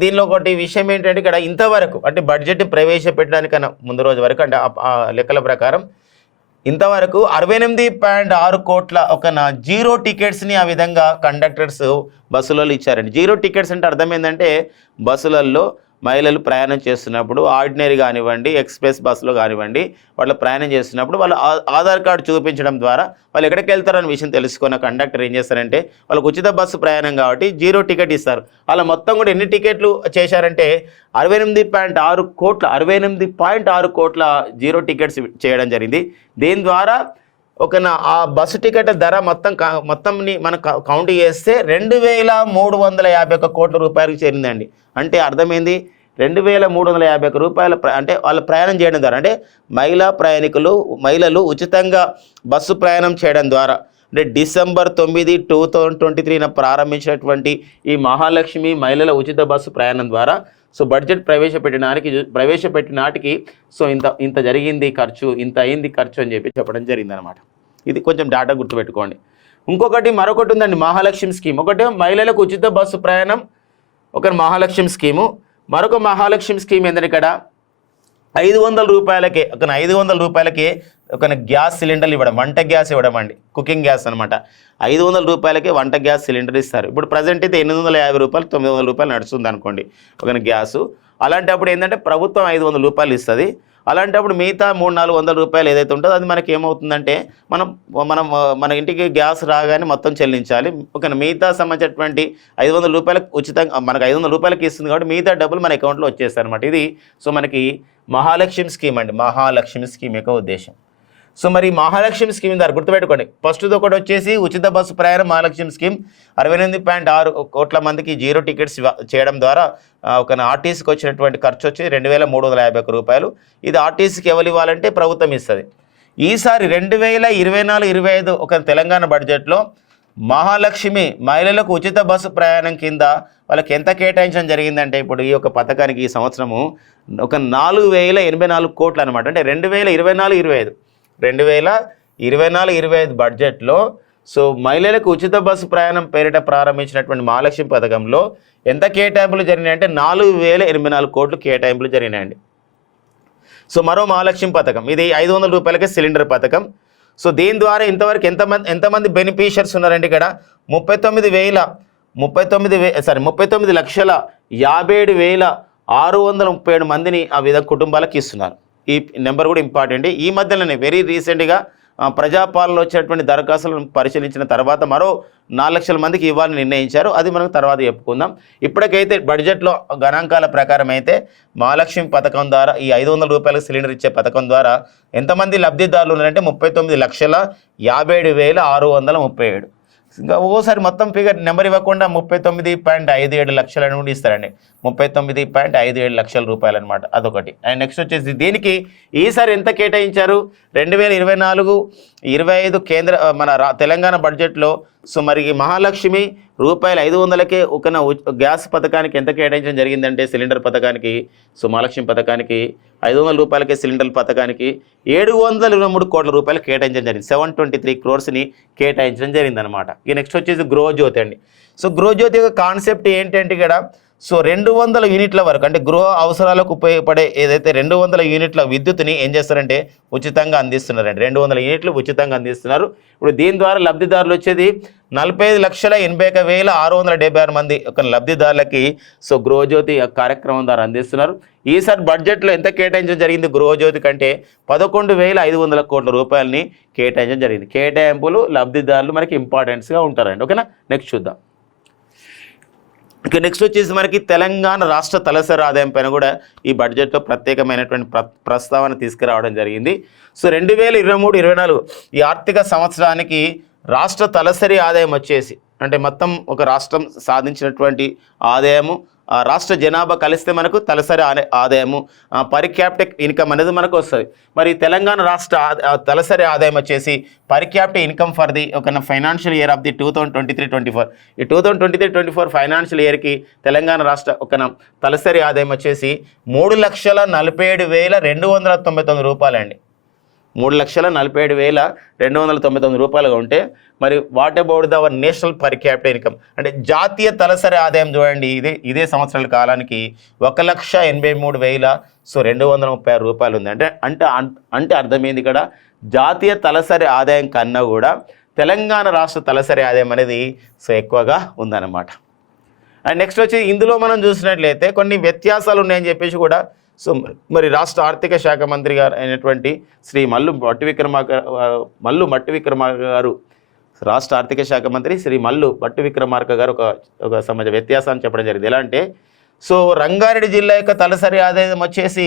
దీనిలో ఒకటి విషయం ఏంటంటే ఇక్కడ ఇంతవరకు అంటే బడ్జెట్ ప్రవేశపెట్టడానికన్నా ముందు రోజు వరకు అంటే ఆ లెక్కల ప్రకారం ఇంతవరకు 68.6 కోట్ల జీరో టికెట్స్ని ఆ విధంగా కండక్టర్స్ బస్సులలో ఇచ్చారండి. జీరో టికెట్స్ అంటే అర్థం ఏంటంటే బస్సులలో మహిళలు ప్రయాణం చేస్తున్నప్పుడు ఆర్డినరీ కానివ్వండి, ఎక్స్ప్రెస్ బస్సులో కానివ్వండి, వాళ్ళు ప్రయాణం చేస్తున్నప్పుడు వాళ్ళు ఆధార్ కార్డు చూపించడం ద్వారా వాళ్ళు ఎక్కడికి వెళ్తారనే విషయం తెలుసుకున్న కండక్టర్ ఏం చేస్తారంటే వాళ్ళకు ఉచిత బస్సు ప్రయాణం కాబట్టి జీరో టికెట్ ఇస్తారు. అలా మొత్తం కూడా ఎన్ని టికెట్లు చేశారంటే 68.6 కోట్ల జీరో టికెట్స్ చేయడం జరిగింది. దీని ద్వారా ఆ బస్సు టికెట్ ధర మొత్తంని మనం కౌంట్ చేస్తే 2,351 కోట్ల రూపాయలకు చేరిందండి. అంటే అర్థమైంది 2,351 రూపాయల అంటే వాళ్ళు ప్రయాణం చేయడం ద్వారా అంటే మహిళలు ఉచితంగా బస్సు ప్రయాణం చేయడం ద్వారా అంటే December 9, 2023 ప్రారంభించినటువంటి ఈ మహాలక్ష్మి మహిళల ఉచిత బస్సు ప్రయాణం ద్వారా సో బడ్జెట్ ప్రవేశపెట్టిన నాటికి సో ఇంత జరిగింది ఖర్చు, ఇంత అయింది ఖర్చు అని చెప్పడం జరిగిందనమాట. ఇది కొంచెం డేటా గుర్తుపెట్టుకోండి. మరొకటి ఉందండి మహాలక్ష్మి స్కీమ్. ఒకటి మహిళలకు ఉచిత బస్సు ప్రయాణం, ఒక మహాలక్ష్మి స్కీము. మరొక మహాలక్ష్మి స్కీమ్ ఏంటంటే ఇక్కడ 500 రూపాయలకే 500 రూపాయలకే గ్యాస్ సిలిండర్లు ఇవ్వడం, వంట గ్యాస్ ఇవ్వడం అండి, కుకింగ్ గ్యాస్ అనమాట. 500 రూపాయలకే వంట గ్యాస్ సిలిండర్ ఇస్తారు. ఇప్పుడు ప్రజెంట్ అయితే 850 రూపాయలు 900 రూపాయలు నడుస్తుంది అనుకోండి గ్యాసు. అలాంటప్పుడు ఏంటంటే ప్రభుత్వం 500 రూపాయలు ఇస్తుంది. అలాంటప్పుడు మిగతా 300-400 రూపాయలు ఏదైతే ఉంటుందో అది మనకి ఏమవుతుందంటే మన ఇంటికి గ్యాస్ రాగానే మొత్తం చెల్లించాలి. మిగతా సంబంధించినటువంటి 500 రూపాయలకు ఉచితంగా మనకు 500 రూపాయలకి ఇస్తుంది కాబట్టి మిగతా డబ్బులు మన అకౌంట్లో వచ్చేస్తాయి అనమాట. ఇది సో మనకి మహాలక్ష్మి స్కీమ్ అండి. మహాలక్ష్మి స్కీమ్ యొక్క ఉద్దేశం. సో మరి మహాలక్ష్మి స్కీమ్ ద్వారా గుర్తుపెట్టుకోండి. ఫస్ట్ ఒకటి వచ్చేసి ఉచిత బస్సు ప్రయాణం మహాలక్ష్మి స్కీమ్ 68.6 కోట్ల మందికి జీరో టికెట్స్ చేయడం ద్వారా ఆర్టీసీకి వచ్చినటువంటి ఖర్చు వచ్చి 2,351 రూపాయలు. ఇది ఆర్టీసీకి ఎవరు ఇవ్వాలంటే ప్రభుత్వం ఇస్తుంది. ఈసారి 2024-25 తెలంగాణ బడ్జెట్లో మహాలక్ష్మి మహిళలకు ఉచిత బస్సు ప్రయాణం కింద వాళ్ళకి ఎంత కేటాయించడం జరిగిందంటే ఇప్పుడు ఈ యొక్క పథకానికి ఈ సంవత్సరము ఒక 4084 కోట్లు అనమాట. అంటే 2024-25 2024-25 బడ్జెట్లో సో మహిళలకు ఉచిత బస్సు ప్రయాణం పేరిట ప్రారంభించినటువంటి మహాలక్ష్మి పథకంలో ఎంత కేటాయింపులు జరిగినాయంటే 4084 కోట్లు కేటాయింపులు జరిగినాయండి. సో మరో మహాలక్ష్మి పథకం, ఇది 500 రూపాయలకే సిలిండర్ పథకం. సో దీని ద్వారా ఇంతవరకు ఎంతమంది బెనిఫిషియర్స్ ఉన్నారండి? ఇక్కడ 39,57,637 మందిని ఆ విధంగా కుటుంబాలకు ఇస్తున్నారు. ఈ నెంబర్ కూడా ఇంపార్టెంట్. ఈ మధ్యలోనే వెరీ రీసెంట్గా ప్రజాపాలనలో వచ్చినటువంటి దరఖాస్తులను పరిశీలించిన తర్వాత మరో 4 లక్షల మందికి ఇవ్వాలని నిర్ణయించారు. అది మనం తర్వాత చెప్పుకుందాం. ఇప్పటికైతే బడ్జెట్లో గణాంకాల ప్రకారం అయితే మహాలక్ష్మి పథకం ద్వారా ఈ 500 రూపాయలకు సిలిండర్ ఇచ్చే పథకం ద్వారా ఎంతమంది లబ్ధిదారులు ఉన్నారంటే 39,57,637. ఇంకా ఓసారి మొత్తం ఫిగర్ నెంబర్ ఇవ్వకుండా 39.57 లక్షల నుండి ఇస్తారండి. 39.57 లక్షల రూపాయలు అనమాట, అదొకటి. అండ్ నెక్స్ట్ వచ్చేసి దీనికి ఈసారి ఎంత కేటాయించారు? 2024-25 కేంద్ర మన తెలంగాణ బడ్జెట్లో సో మరి మహాలక్ష్మి రూపాయలు 500కే ఒక గ్యాస్ పథకానికి ఎంత కేటాయించడం జరిగిందంటే సిలిండర్ పథకానికి సో మహాలక్ష్మి పథకానికి 500 రూపాయలకే సిలిండర్ పథకానికి 723 కోట్ల రూపాయలు కేటాయించడం జరిగింది. 723 క్రోర్స్ని కేటాయించడం జరిగిందనమాట. ఇక నెక్స్ట్ వచ్చేసి గృహజ్యోతి అండి. సో గృహజ్యోతి యొక్క కాన్సెప్ట్ ఏంటంటే ఇక్కడ సో 200 యూనిట్ల వరకు అంటే గృహ అవసరాలకు ఉపయోగపడే ఏదైతే 200 యూనిట్ల విద్యుత్తుని ఏం చేస్తారంటే ఉచితంగా అందిస్తున్నారండి. 200 యూనిట్లు ఉచితంగా అందిస్తున్నారు. ఇప్పుడు దీని ద్వారా లబ్ధిదారులు వచ్చేది 45,81,676 మంది ఒక లబ్ధిదారులకి సో గృహజ్యోతి కార్యక్రమం ద్వారా అందిస్తున్నారు. ఈసారి బడ్జెట్లో ఎంత కేటాయించడం జరిగింది గృహజ్యోతి కంటే 11,500 కోట్ల రూపాయలని కేటాయించడం జరిగింది. కేటాయింపులు లబ్ధిదారులు మనకి ఇంపార్టెంట్స్గా ఉంటారండి. ఓకేనా, నెక్స్ట్ చూద్దాం. ఇక నెక్స్ట్ వచ్చేసి మనకి తెలంగాణ రాష్ట్ర తలసరి ఆదాయం పైన కూడా ఈ బడ్జెట్లో ప్రత్యేకమైనటువంటి ప్రస్తావన తీసుకురావడం జరిగింది. సో 2023-24 ఈ ఆర్థిక సంవత్సరానికి రాష్ట్ర తలసరి ఆదాయం వచ్చేసి అంటే మొత్తం ఒక రాష్ట్రం సాధించినటువంటి ఆదాయము రాష్ట్ర జనాభా కలిస్తే మనకు తలసరి ఆదాయము పర్ క్యాపిటల్ ఇన్కమ్ అనేది మనకు వస్తుంది. మరి తెలంగాణ రాష్ట్ర తలసరి ఆదాయం వచ్చేసి per capital income for the ఒక ఫైనాన్షియల్ ఇయర్ ఆఫ్ ది 2023-24 ఈ 2023-24 ఫైనాన్షియల్ ఇయర్కి తెలంగాణ రాష్ట్ర ఒక తలసరి ఆదాయం వచ్చేసి 3,47,299 రూపాయలండి. 3,47,299 రూపాయలుగా ఉంటే మరి what about the our national per capital income అంటే జాతీయ తలసరి ఆదాయం చూడండి ఇదే సంవత్సరాల కాలానికి 1,83,236 రూపాయలు ఉంది. అంటే అర్థమైంది ఇక్కడ జాతీయ తలసరి ఆదాయం కన్నా కూడా తెలంగాణ రాష్ట్ర తలసరి ఆదాయం అనేది సో ఎక్కువగా ఉందన్నమాట. అండ్ నెక్స్ట్ వచ్చి ఇందులో మనం చూసినట్లయితే కొన్ని వ్యత్యాసాలు ఉన్నాయని చెప్పేసి కూడా సో మరి రాష్ట్ర ఆర్థిక శాఖ మంత్రి గారు అయినటువంటి శ్రీ మల్లు భట్టి విక్రమార్క గారు రాష్ట్ర ఆర్థిక శాఖ మంత్రి శ్రీ మల్లు భట్టి విక్రమార్క గారు ఒక సమాజ వ్యత్యాసాన్ని చెప్పడం జరిగింది. ఎలా అంటే సో రంగారెడ్డి జిల్లా యొక్క తలసరి ఆదాయం వచ్చేసి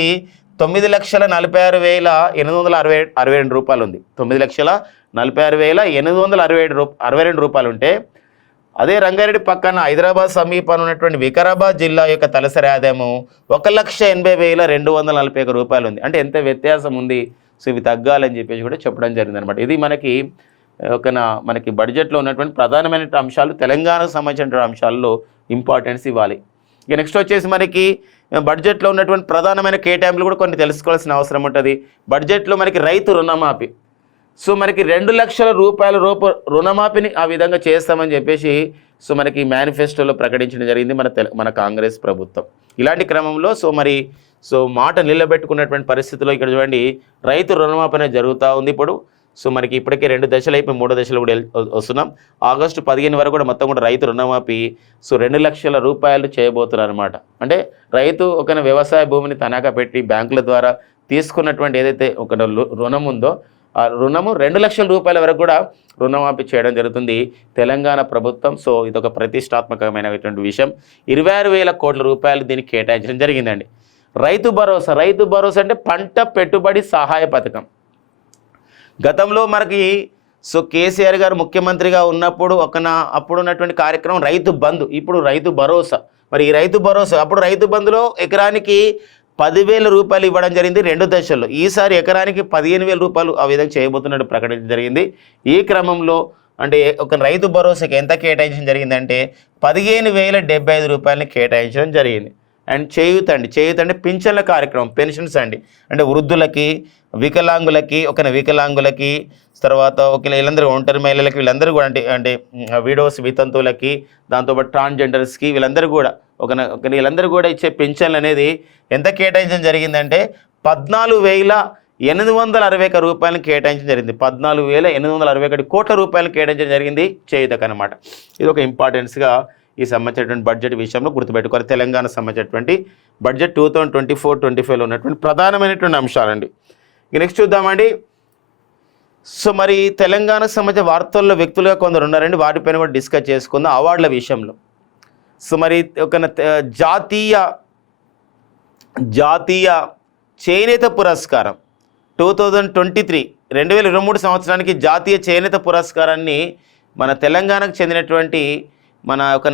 9,46,862 రూపాయలు ఉంది. 9,46,862 రూపాయలు ఉంటే అదే రంగారెడ్డి పక్కన హైదరాబాద్ సమీపంలో ఉన్నటువంటి వికారాబాద్ జిల్లా యొక్క తలసరి ఆదాయము 1,80,241 రూపాయలు ఉంది. అంటే ఎంత వ్యత్యాసం ఉంది. సో ఇవి తగ్గాలని చెప్పేసి కూడా చెప్పడం జరిగింది అనమాట. ఇది మనకి బడ్జెట్లో ఉన్నటువంటి ప్రధానమైన అంశాలు, తెలంగాణకు సంబంధించిన అంశాల్లో ఇంపార్టెన్స్ ఇవ్వాలి. ఇక నెక్స్ట్ వచ్చేసి మనకి బడ్జెట్లో ఉన్నటువంటి ప్రధానమైన కేటాయింపులు కూడా కొన్ని తెలుసుకోవాల్సిన అవసరం ఉంటుంది. బడ్జెట్లో మనకి రైతు రుణమాఫీ సో మనకి 2 లక్షల రూపాయల రుణమాఫీని ఆ విధంగా చేస్తామని చెప్పేసి సో మనకి మేనిఫెస్టోలో ప్రకటించడం జరిగింది మన కాంగ్రెస్ ప్రభుత్వం. ఇలాంటి క్రమంలో సో మాట నిలబెట్టుకున్నటువంటి పరిస్థితుల్లో ఇక్కడ చూడండి రైతు రుణమాఫీ అనేది జరుగుతూ ఉంది. ఇప్పుడు సో మనకి ఇప్పటికే 2 దశలు అయిపోయి 3వ దశలు కూడా వస్తున్నాం. ఆగస్టు 15 వరకు కూడా మొత్తం కూడా రైతు రుణమాఫీ సో 2 లక్షల రూపాయలు చేయబోతున్నారు అనమాట. అంటే రైతు ఒక వ్యవసాయ భూమిని తనఖా పెట్టి బ్యాంకుల ద్వారా తీసుకున్నటువంటి ఏదైతే ఒక రుణం ఉందో ఆ రుణము 2 లక్షల రూపాయల వరకు కూడా రుణమాఫీ చేయడం జరుగుతుంది తెలంగాణ ప్రభుత్వం. సో ఇదొక ప్రతిష్టాత్మకమైనటువంటి విషయం. 26,000 కోట్ల రూపాయలు దీనికి కేటాయించడం జరిగిందండి. రైతు భరోసా అంటే పంట పెట్టుబడి సహాయ పథకం. గతంలో మనకి సో కేసీఆర్ గారు ముఖ్యమంత్రిగా ఉన్నప్పుడు అప్పుడు ఉన్నటువంటి కార్యక్రమం రైతు బంధు, ఇప్పుడు రైతు భరోసా. మరి ఈ రైతు భరోసా అప్పుడు రైతు బంధులో ఎకరానికి 10,000 రూపాయలు ఇవ్వడం జరిగింది 2 దశల్లో. ఈసారి ఎకరానికి 15,000 రూపాయలు ఆ విధంగా చేయబోతున్నట్టు ప్రకటించడం జరిగింది. ఈ క్రమంలో అంటే ఒక రైతు భరోసాకి ఎంత కేటాయించడం జరిగిందంటే 15,075 రూపాయలని కేటాయించడం జరిగింది. అండ్ చేయూత అంటే పింఛన్ల కార్యక్రమం, పెన్షన్స్ అండి. అంటే వృద్ధులకి, వికలాంగులకి తర్వాత వీళ్ళందరూ ఒంటరి మహిళలకి, వీళ్ళందరూ కూడా అంటే విడోస్, వితంతువులకి, దాంతోపాటు ట్రాన్స్జెండర్స్కి, వీళ్ళందరూ కూడా వీళ్ళందరూ కూడా ఇచ్చే పెన్షన్లు అనేది ఎంత కేటాయించడం జరిగిందంటే 14,861 రూపాయలను కేటాయించడం జరిగింది. 14,861 కోట్ల రూపాయలు కేటాయించడం జరిగింది చేయూతకు అనమాట. ఇది ఒక ఇంపార్టెన్స్గా ఈ సంబంధించినటువంటి బడ్జెట్ విషయంలో గుర్తుపెట్టుకోవాలి. తెలంగాణ సంబంధించినటువంటి బడ్జెట్ 2024-25లో ఉన్నటువంటి ప్రధానమైనటువంటి అంశాలండి. ఇక నెక్స్ట్ చూద్దామండి. సో మరి తెలంగాణకు సంబంధించిన వార్తల్లో వ్యక్తులుగా కొందరు ఉన్నారండి, వాటిపైన కూడా డిస్కస్ చేసుకుందాం అవార్డుల విషయంలో. సో మరి ఒక జాతీయ చేనేత పురస్కారం 2023 సంవత్సరానికి జాతీయ చేనేత పురస్కారాన్ని మన తెలంగాణకు చెందినటువంటి ఒక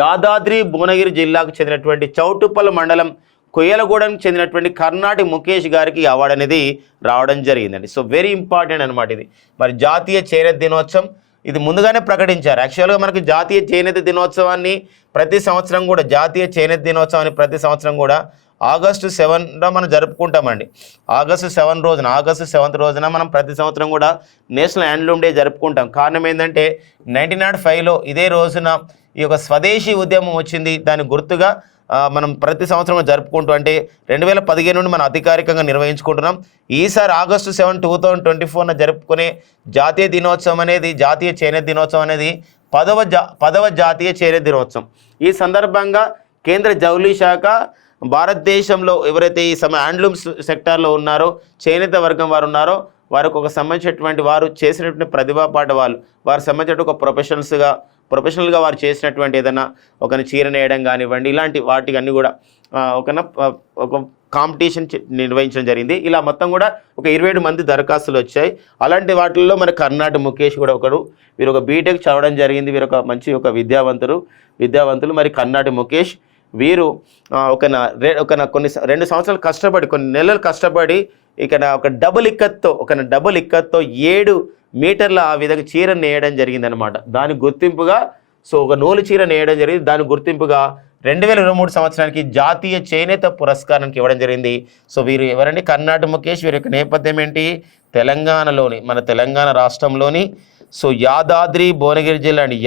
యాదాద్రి భువనగిరి జిల్లాకు చెందినటువంటి చౌటుప్పల్ మండలం కొయ్యలగూడెంకి చెందినటువంటి కర్ణాటి ముఖేష్ గారికి అవార్డు అనేది రావడం జరిగిందండి. సో వెరీ ఇంపార్టెంట్ అనమాట ఇది. మరి జాతీయ చేనేత దినోత్సవం ఇది ముందుగానే ప్రకటించారు. యాక్చువల్గా మనకి జాతీయ చేనేత దినోత్సవాన్ని ప్రతి సంవత్సరం కూడా ఆగస్టు 7న మనం జరుపుకుంటామండి. ఆగస్టు 7th రోజున మనం ప్రతి సంవత్సరం కూడా నేషనల్ హ్యాండ్లూమ్ డే జరుపుకుంటాం. కారణం ఏంటంటే 1905లో ఇదే రోజున ఈ యొక్క స్వదేశీ ఉద్యమం వచ్చింది. దాని గుర్తుగా మనం ప్రతి సంవత్సరం జరుపుకుంటూ, అంటే 2015 నుండి మనం అధికారికంగా నిర్వహించుకుంటున్నాం. ఈసారి ఆగస్టు 7, 2024న జరుపుకునే జాతీయ చేనేత దినోత్సవం అనేది 10వ జాతీయ చేనేత దినోత్సవం. ఈ సందర్భంగా కేంద్ర జౌళి శాఖ భారతదేశంలో ఎవరైతే ఈ హ్యాండ్లూమ్ సెక్టార్లో ఉన్నారో, చేనేత వర్గం వారు ఉన్నారో, వారికి ఒక సంబంధించినటువంటి వారు చేసినటువంటి ప్రతిభా పాట వారు సంబంధించిన ఒక ప్రొఫెషనల్గా వారు చేసినటువంటి ఏదైనా ఒక చీర నేయడం కానివ్వండి, ఇలాంటి వాటికి అన్నీ కూడా ఒక కాంపిటీషన్ నిర్వహించడం జరిగింది. ఇలా మొత్తం కూడా ఒక 27 మంది దరఖాస్తులు వచ్చాయి. అలాంటి వాటిల్లో మన కర్ణాటి ముఖేష్ కూడా వీరు ఒక బీటెక్ చదవడం జరిగింది. వీరు ఒక మంచి విద్యావంతులు. మరి కర్ణాటి ముఖేష్ వీరు ఒక 2 సంవత్సరాలు కష్టపడి, కొన్ని నెలలు కష్టపడి ఒక డబుల్ ఇక్కత్తో 7 మీటర్ల ఆ విధంగా చీర నేయడం జరిగిందనమాట. దాని గుర్తింపుగా ఒక నూలు చీర నేయడం జరిగింది. దాని గుర్తింపుగా 2023 సంవత్సరానికి జాతీయ చేనేత పురస్కారానికి ఇవ్వడం జరిగింది. సో వీరు ఎవరండి? కర్ణాటి ముఖేష్. వీరి యొక్క నేపథ్యం ఏంటి? మన తెలంగాణ రాష్ట్రంలోని యాదాద్రి భువనగిరి జిల్లా అండి.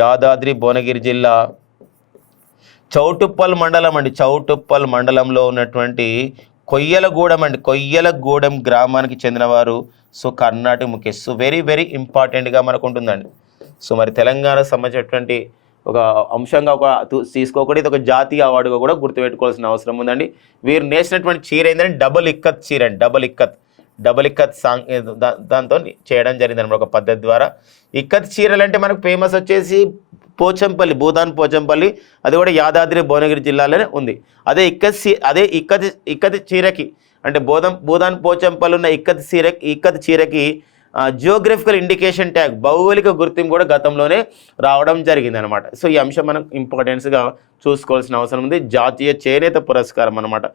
యాదాద్రి భువనగిరి జిల్లా చౌటుప్పల్ మండలంలో ఉన్నటువంటి కొయ్యలగూడెం గ్రామానికి చెందినవారు కర్ణాటి ముఖేష్. వెరీ వెరీ ఇంపార్టెంట్గా మనకు ఉంటుందండి. మరి తెలంగాణకు సంబంధించినటువంటి ఒక అంశంగా తీసుకోకూడదు. ఇది ఒక జాతీయ అవార్డుగా కూడా గుర్తుపెట్టుకోవాల్సిన అవసరం ఉందండి. వీరు నేసినటువంటి చీర ఏంటంటే డబుల్ ఇక్కత్ సాంగ్ దాంతో చేయడం జరిగింది అనమాట, ఒక పద్ధతి ద్వారా. ఇక్కత్ చీరలు అంటే మనకు ఫేమస్ వచ్చేసి భూతాన్ పోచంపల్లి, అది కూడా యాదాద్రి భువనగిరి జిల్లాలోనే ఉంది. అదే ఇక్కత్ చీరకి అంటే భూతాన్ పోచంపల్లి ఉన్న ఇక్కత్ చీరకి జియోగ్రఫికల్ ఇండికేషన్ ట్యాగ్, భౌగోళిక గుర్తింపు కూడా గతంలోనే రావడం జరిగింది అనమాట. సో ఈ అంశం మనం ఇంపార్టెన్స్గా చూసుకోవాల్సిన అవసరం ఉంది. జాతీయ చేనేత పురస్కారం అనమాట.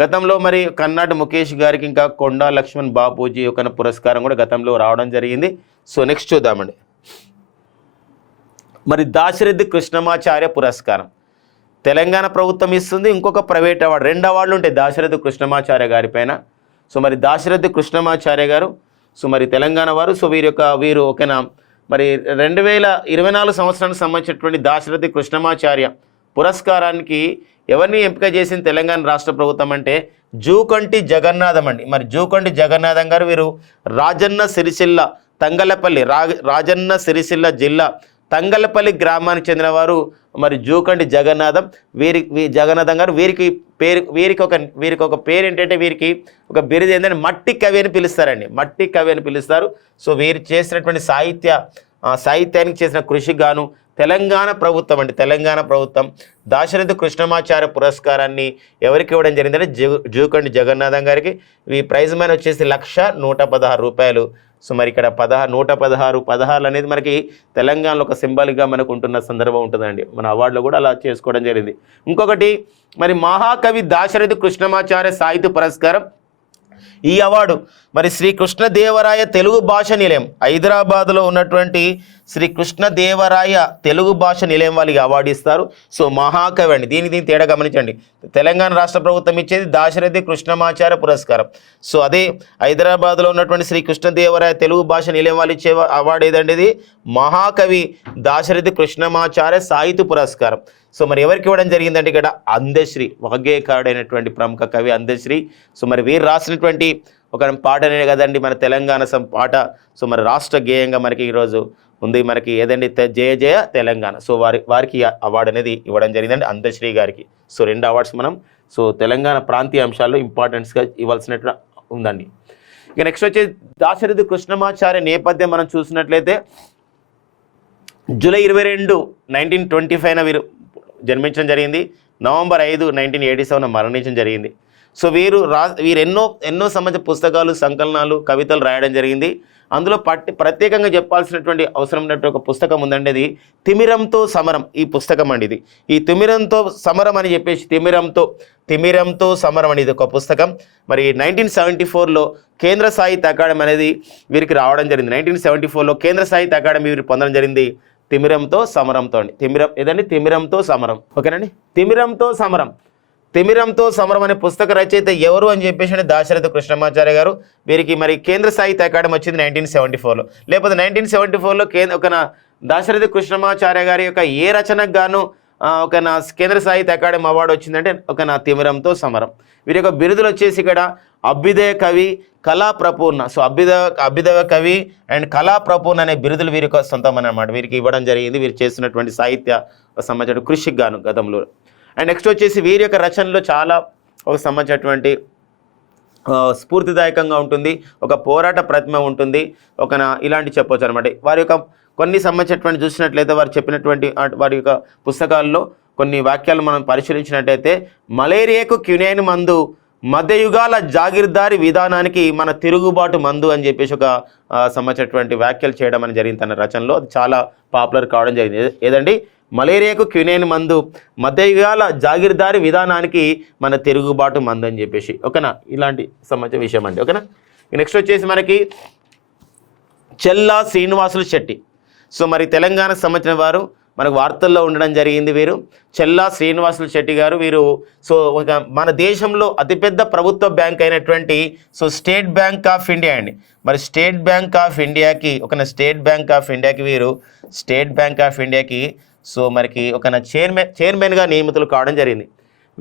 గతంలో మరి కర్ణాటి ముఖేష్ గారికి ఇంకా కొండా లక్ష్మణ్ బాపూజీ పురస్కారం కూడా గతంలో రావడం జరిగింది. సో నెక్స్ట్ చూద్దామండి. మరి దాశరథి కృష్ణమాచార్య పురస్కారం తెలంగాణ ప్రభుత్వం ఇస్తుంది. ఇంకొక ప్రైవేట్ అవార్డు, 2 అవార్డులు ఉంటాయి దాశరథి కృష్ణమాచార్య గారి పైన. మరి దాశరథి కృష్ణమాచార్య గారు మరి తెలంగాణ వారు. వీరు మరి 2024 సంవత్సరానికి సంబంధించినటువంటి దాశరథి కృష్ణమాచార్య పురస్కారానికి ఎవరిని ఎంపిక చేసింది తెలంగాణ రాష్ట్ర ప్రభుత్వం అంటే జూకంటి జగన్నాథం అండి. మరి జూకంటి జగన్నాథం గారు వీరు రాజన్న సిరిసిల్ల జిల్లా తంగలపల్లి గ్రామానికి చెందినవారు. మరి జూకంటి జగన్నాథం గారు వీరికి ఒక పేరు ఏంటంటే, వీరికి ఒక బిరుదు ఏంటంటే మట్టి కవి అని పిలుస్తారు. సో వీరు చేసినటువంటి సాహిత్యానికి చేసిన కృషికి గాను తెలంగాణ ప్రభుత్వం దాశరథి కృష్ణమాచార్య పురస్కారాన్ని ఎవరికి ఇవ్వడం జరిగిందంటే జూకంటి జగన్నాథం గారికి. ఈ ప్రైజ్ మనీ వచ్చేసి 1,116 రూపాయలు. సో మరి ఇక్కడ 116 అనేది మనకి తెలంగాణలో ఒక సింబాలిక్గా మనకు ఉంటున్న సందర్భం ఉంటుందండి. మన అవార్డులో కూడా అలా చేసుకోవడం జరిగింది. ఇంకొకటి మరి మహాకవి దాశరథి కృష్ణమాచార్య సాహిత్య పురస్కారం ఈ అవార్డు మరి శ్రీ కృష్ణదేవరాయ తెలుగు భాష నిలయం, హైదరాబాద్లో ఉన్నటువంటి శ్రీ కృష్ణదేవరాయ తెలుగు భాష నిలయం వాళ్ళకి అవార్డు ఇస్తారు. సో మహాకవి అండి. దీని తేడా గమనించండి. తెలంగాణ రాష్ట్ర ప్రభుత్వం ఇచ్చేది దాశరథి కృష్ణమాచార్య పురస్కారం. సో అదే హైదరాబాద్లో ఉన్నటువంటి శ్రీ కృష్ణదేవరాయ తెలుగు భాష నిలయం వాళ్ళు ఇచ్చే అవార్డు ఏదండి? ఇది మహాకవి దాశరథి కృష్ణమాచార్య సాహిత్య పురస్కారం. సో మరి ఎవరికి ఇవ్వడం జరిగిందంటే ఇక్కడ అందశ్రీ, వాగ్గేయకారుడైనటువంటి ప్రముఖ కవి అందశ్రీ. సో మరి వీరు రాసినటువంటి ఒక పాటనే కదండి మన తెలంగాణ పాట. సో మరి రాష్ట్ర గేయంగా మనకి ఈరోజు ఉంది మనకి ఏదండి, జయ జయ తెలంగాణ. సో వారికి అవార్డు అనేది ఇవ్వడం జరిగిందండి అందశ్రీ గారికి. సో 2 అవార్డ్స్ మనం సో తెలంగాణ ప్రాంతీయ అంశాల్లో ఇంపార్టెన్స్గా ఇవ్వాల్సినట్టు ఉందండి. ఇక నెక్స్ట్ వచ్చి దాశరథి కృష్ణమాచార్య నేపథ్యం మనం చూసినట్లయితే జూలై 22, 1925 వీరు జన్మించడం జరిగింది. నవంబర్ 5, 1987 మరణించడం జరిగింది. సో వీరు ఎన్నో సంబంధించిన పుస్తకాలు, సంకలనాలు, కవితలు రాయడం జరిగింది. అందులో ప్రత్యేకంగా చెప్పాల్సినటువంటి అవసరం ఉన్నటువంటి ఒక పుస్తకం ఉందండి. అది తిమిరంతో సమరం. ఈ పుస్తకం అండి ఇది. ఈ తిమిరంతో సమరం అని చెప్పేసి తిమిరంతో సమరం అనేది ఒక పుస్తకం. మరి 1974లో కేంద్ర సాహిత్య అకాడమీ అనేది వీరికి రావడం జరిగింది. 1974లో కేంద్ర సాహిత్య అకాడమీ వీరు పొందడం జరిగింది. తిమిరంతో సమరంతో అండి. తిమిరంతో సమరం. ఓకేనండి. తిమిరంతో సమరం అనే పుస్తక రచయిత ఎవరు అని చెప్పేసి అంటే దాశరథి కృష్ణమాచార్య గారు. వీరికి మరి కేంద్ర సాహిత్య అకాడమీ వచ్చింది 1974లో. లేకపోతే 1974లో దాశరథి కృష్ణమాచార్య గారి యొక్క ఏ రచనకు గాను కేంద్ర సాహిత్య అకాడమీ అవార్డు వచ్చిందంటే తిమిరంతో సమరం. వీరి యొక్క బిరుదులు వచ్చేసి ఇక్కడ అభ్యుదయ కవి, కళా ప్రపూర్ణ. సో అభ్యుదయ కవి అండ్ కళా ప్రపూర్ణ అనే బిరుదులు వీరి యొక్క సొంతం అన్నమాట. వీరికి ఇవ్వడం జరిగింది వీరు చేస్తున్నటువంటి సాహిత్య సంబంధించిన కృషికి గాను గతంలో. అండ్ నెక్స్ట్ వచ్చేసి వీరి యొక్క రచనలో చాలా ఒక సంబంధించినటువంటి స్ఫూర్తిదాయకంగా ఉంటుంది, ఒక పోరాట ప్రతిమ ఉంటుంది, ఇలాంటి చెప్పవచ్చు అనమాట. వారి యొక్క కొన్ని సంబంధించినటువంటి చూసినట్లయితే వారు చెప్పినటువంటి వారి యొక్క పుస్తకాల్లో కొన్ని వాక్యాలు మనం పరిశీలించినట్టయితే మలేరియాకు క్యునైన్ మందు, మధ్యయుగాల జాగీర్దారి విధానానికి మన తిరుగుబాటు మందు అని చెప్పేసి ఒక సంబంధించినటువంటి వ్యాఖ్యలు చేయడం అని జరిగింది తన రచనలో. అది చాలా పాపులర్ కావడం జరిగింది. ఏదండి? మలేరియాకు క్యునైన్ మందు, మధ్యయుగాల జాగీర్దారి విధానానికి మన తిరుగుబాటు మందు అని చెప్పేసి. ఓకేనా? ఇలాంటి సంబంధించిన విషయం అండి. ఓకేనా? నెక్స్ట్ వచ్చేసి మనకి చెల్లా శ్రీనివాసులు శెట్టి. సో మరి తెలంగాణకు సంబంధించిన వారు మనకు వార్తల్లో ఉండడం జరిగింది. వీరు చెల్లా శ్రీనివాసులు శెట్టి గారు. వీరు సో మన దేశంలో అతిపెద్ద ప్రభుత్వ బ్యాంక్ అయినటువంటి స్టేట్ బ్యాంక్ ఆఫ్ ఇండియా అండి. మరి స్టేట్ బ్యాంక్ ఆఫ్ ఇండియాకి సో మనకి చైర్మన్గా నియమితులు కావడం జరిగింది.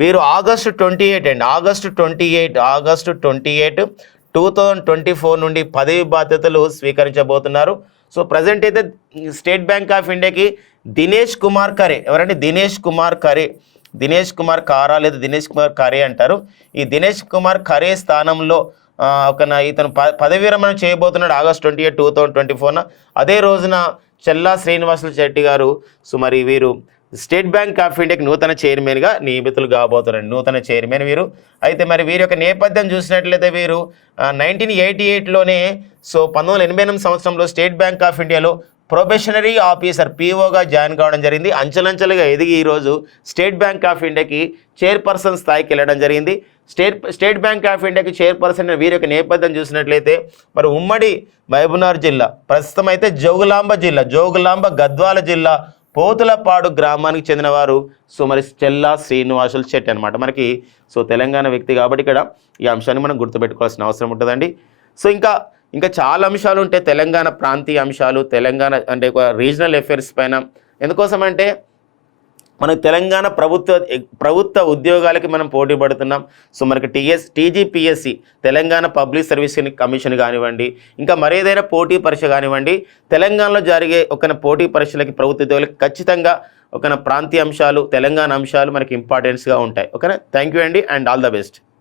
వీరు ఆగస్టు 28, 2024 నుండి పదవి బాధ్యతలు స్వీకరించబోతున్నారు. సో ప్రజెంట్ అయితే స్టేట్ బ్యాంక్ ఆఫ్ ఇండియాకి దినేష్ కుమార్ ఖరే. ఎవరండి? దినేష్ కుమార్ కారా లేదా దినేష్ కుమార్ ఖరే అంటారు. ఈ దినేష్ కుమార్ ఖరే స్థానంలో ఇతను పదవి విరమణ చేయబోతున్నాడు ఆగస్టు 28, 2024. అదే రోజున చెల్లా శ్రీనివాసులు శెట్టి గారు సో మరి వీరు స్టేట్ బ్యాంక్ ఆఫ్ ఇండియాకి నూతన చైర్మన్గా నియమితులు కాబోతున్నారండి. నూతన చైర్మన్ వీరు. అయితే మరి వీరి యొక్క నేపథ్యం చూసినట్లయితే వీరు 1988లోనే సో 1988 సంవత్సరంలో స్టేట్ బ్యాంక్ ఆఫ్ ఇండియాలో ప్రొబేషనరీ ఆఫీసర్ పిఓగా జాయిన్ కావడం జరిగింది. అంచెలంచెలుగా ఎదిగి ఈరోజు స్టేట్ బ్యాంక్ ఆఫ్ ఇండియాకి చైర్పర్సన్ స్థాయికి వెళ్ళడం జరిగింది. స్టేట్ బ్యాంక్ ఆఫ్ ఇండియాకి చైర్పర్సన్ వీరి యొక్క నేపథ్యం చూసినట్లయితే మరి ఉమ్మడి మహబూబ్నగర్ జిల్లా, ప్రస్తుతం అయితే జోగులాంబ గద్వాల జిల్లా పోతులపాడు గ్రామానికి చెందినవారు సో మరి చెల్లా శ్రీనివాసులు శెట్టి అనమాట. మనకి సో తెలంగాణ వ్యక్తి కాబట్టి ఇక్కడ ఈ అంశాన్ని మనం గుర్తుపెట్టుకోవాల్సిన అవసరం ఉంటుందండి. సో ఇంకా చాలా అంశాలు ఉంటాయి. తెలంగాణ ప్రాంతీయ అంశాలు, తెలంగాణ అంటే ఒక రీజనల్ అఫేర్స్ పైన. ఎందుకోసం అంటే మనకు తెలంగాణ ప్రభుత్వ ఉద్యోగాలకి మనం పోటీ పడుతున్నాం. సో మనకి TGPSC Telangana public service commission కానివ్వండి, ఇంకా మరేదైనా పోటీ పరీక్ష కానివ్వండి, తెలంగాణలో జరిగే పోటీ పరీక్షలకి ప్రభుత్వ ఉద్యోగులకి ఖచ్చితంగా ప్రాంతీయ అంశాలు, తెలంగాణ అంశాలు మనకి ఇంపార్టెన్స్గా ఉంటాయి. ఓకేనా? థ్యాంక్ యూ అండి అండ్ ఆల్ ద బెస్ట్.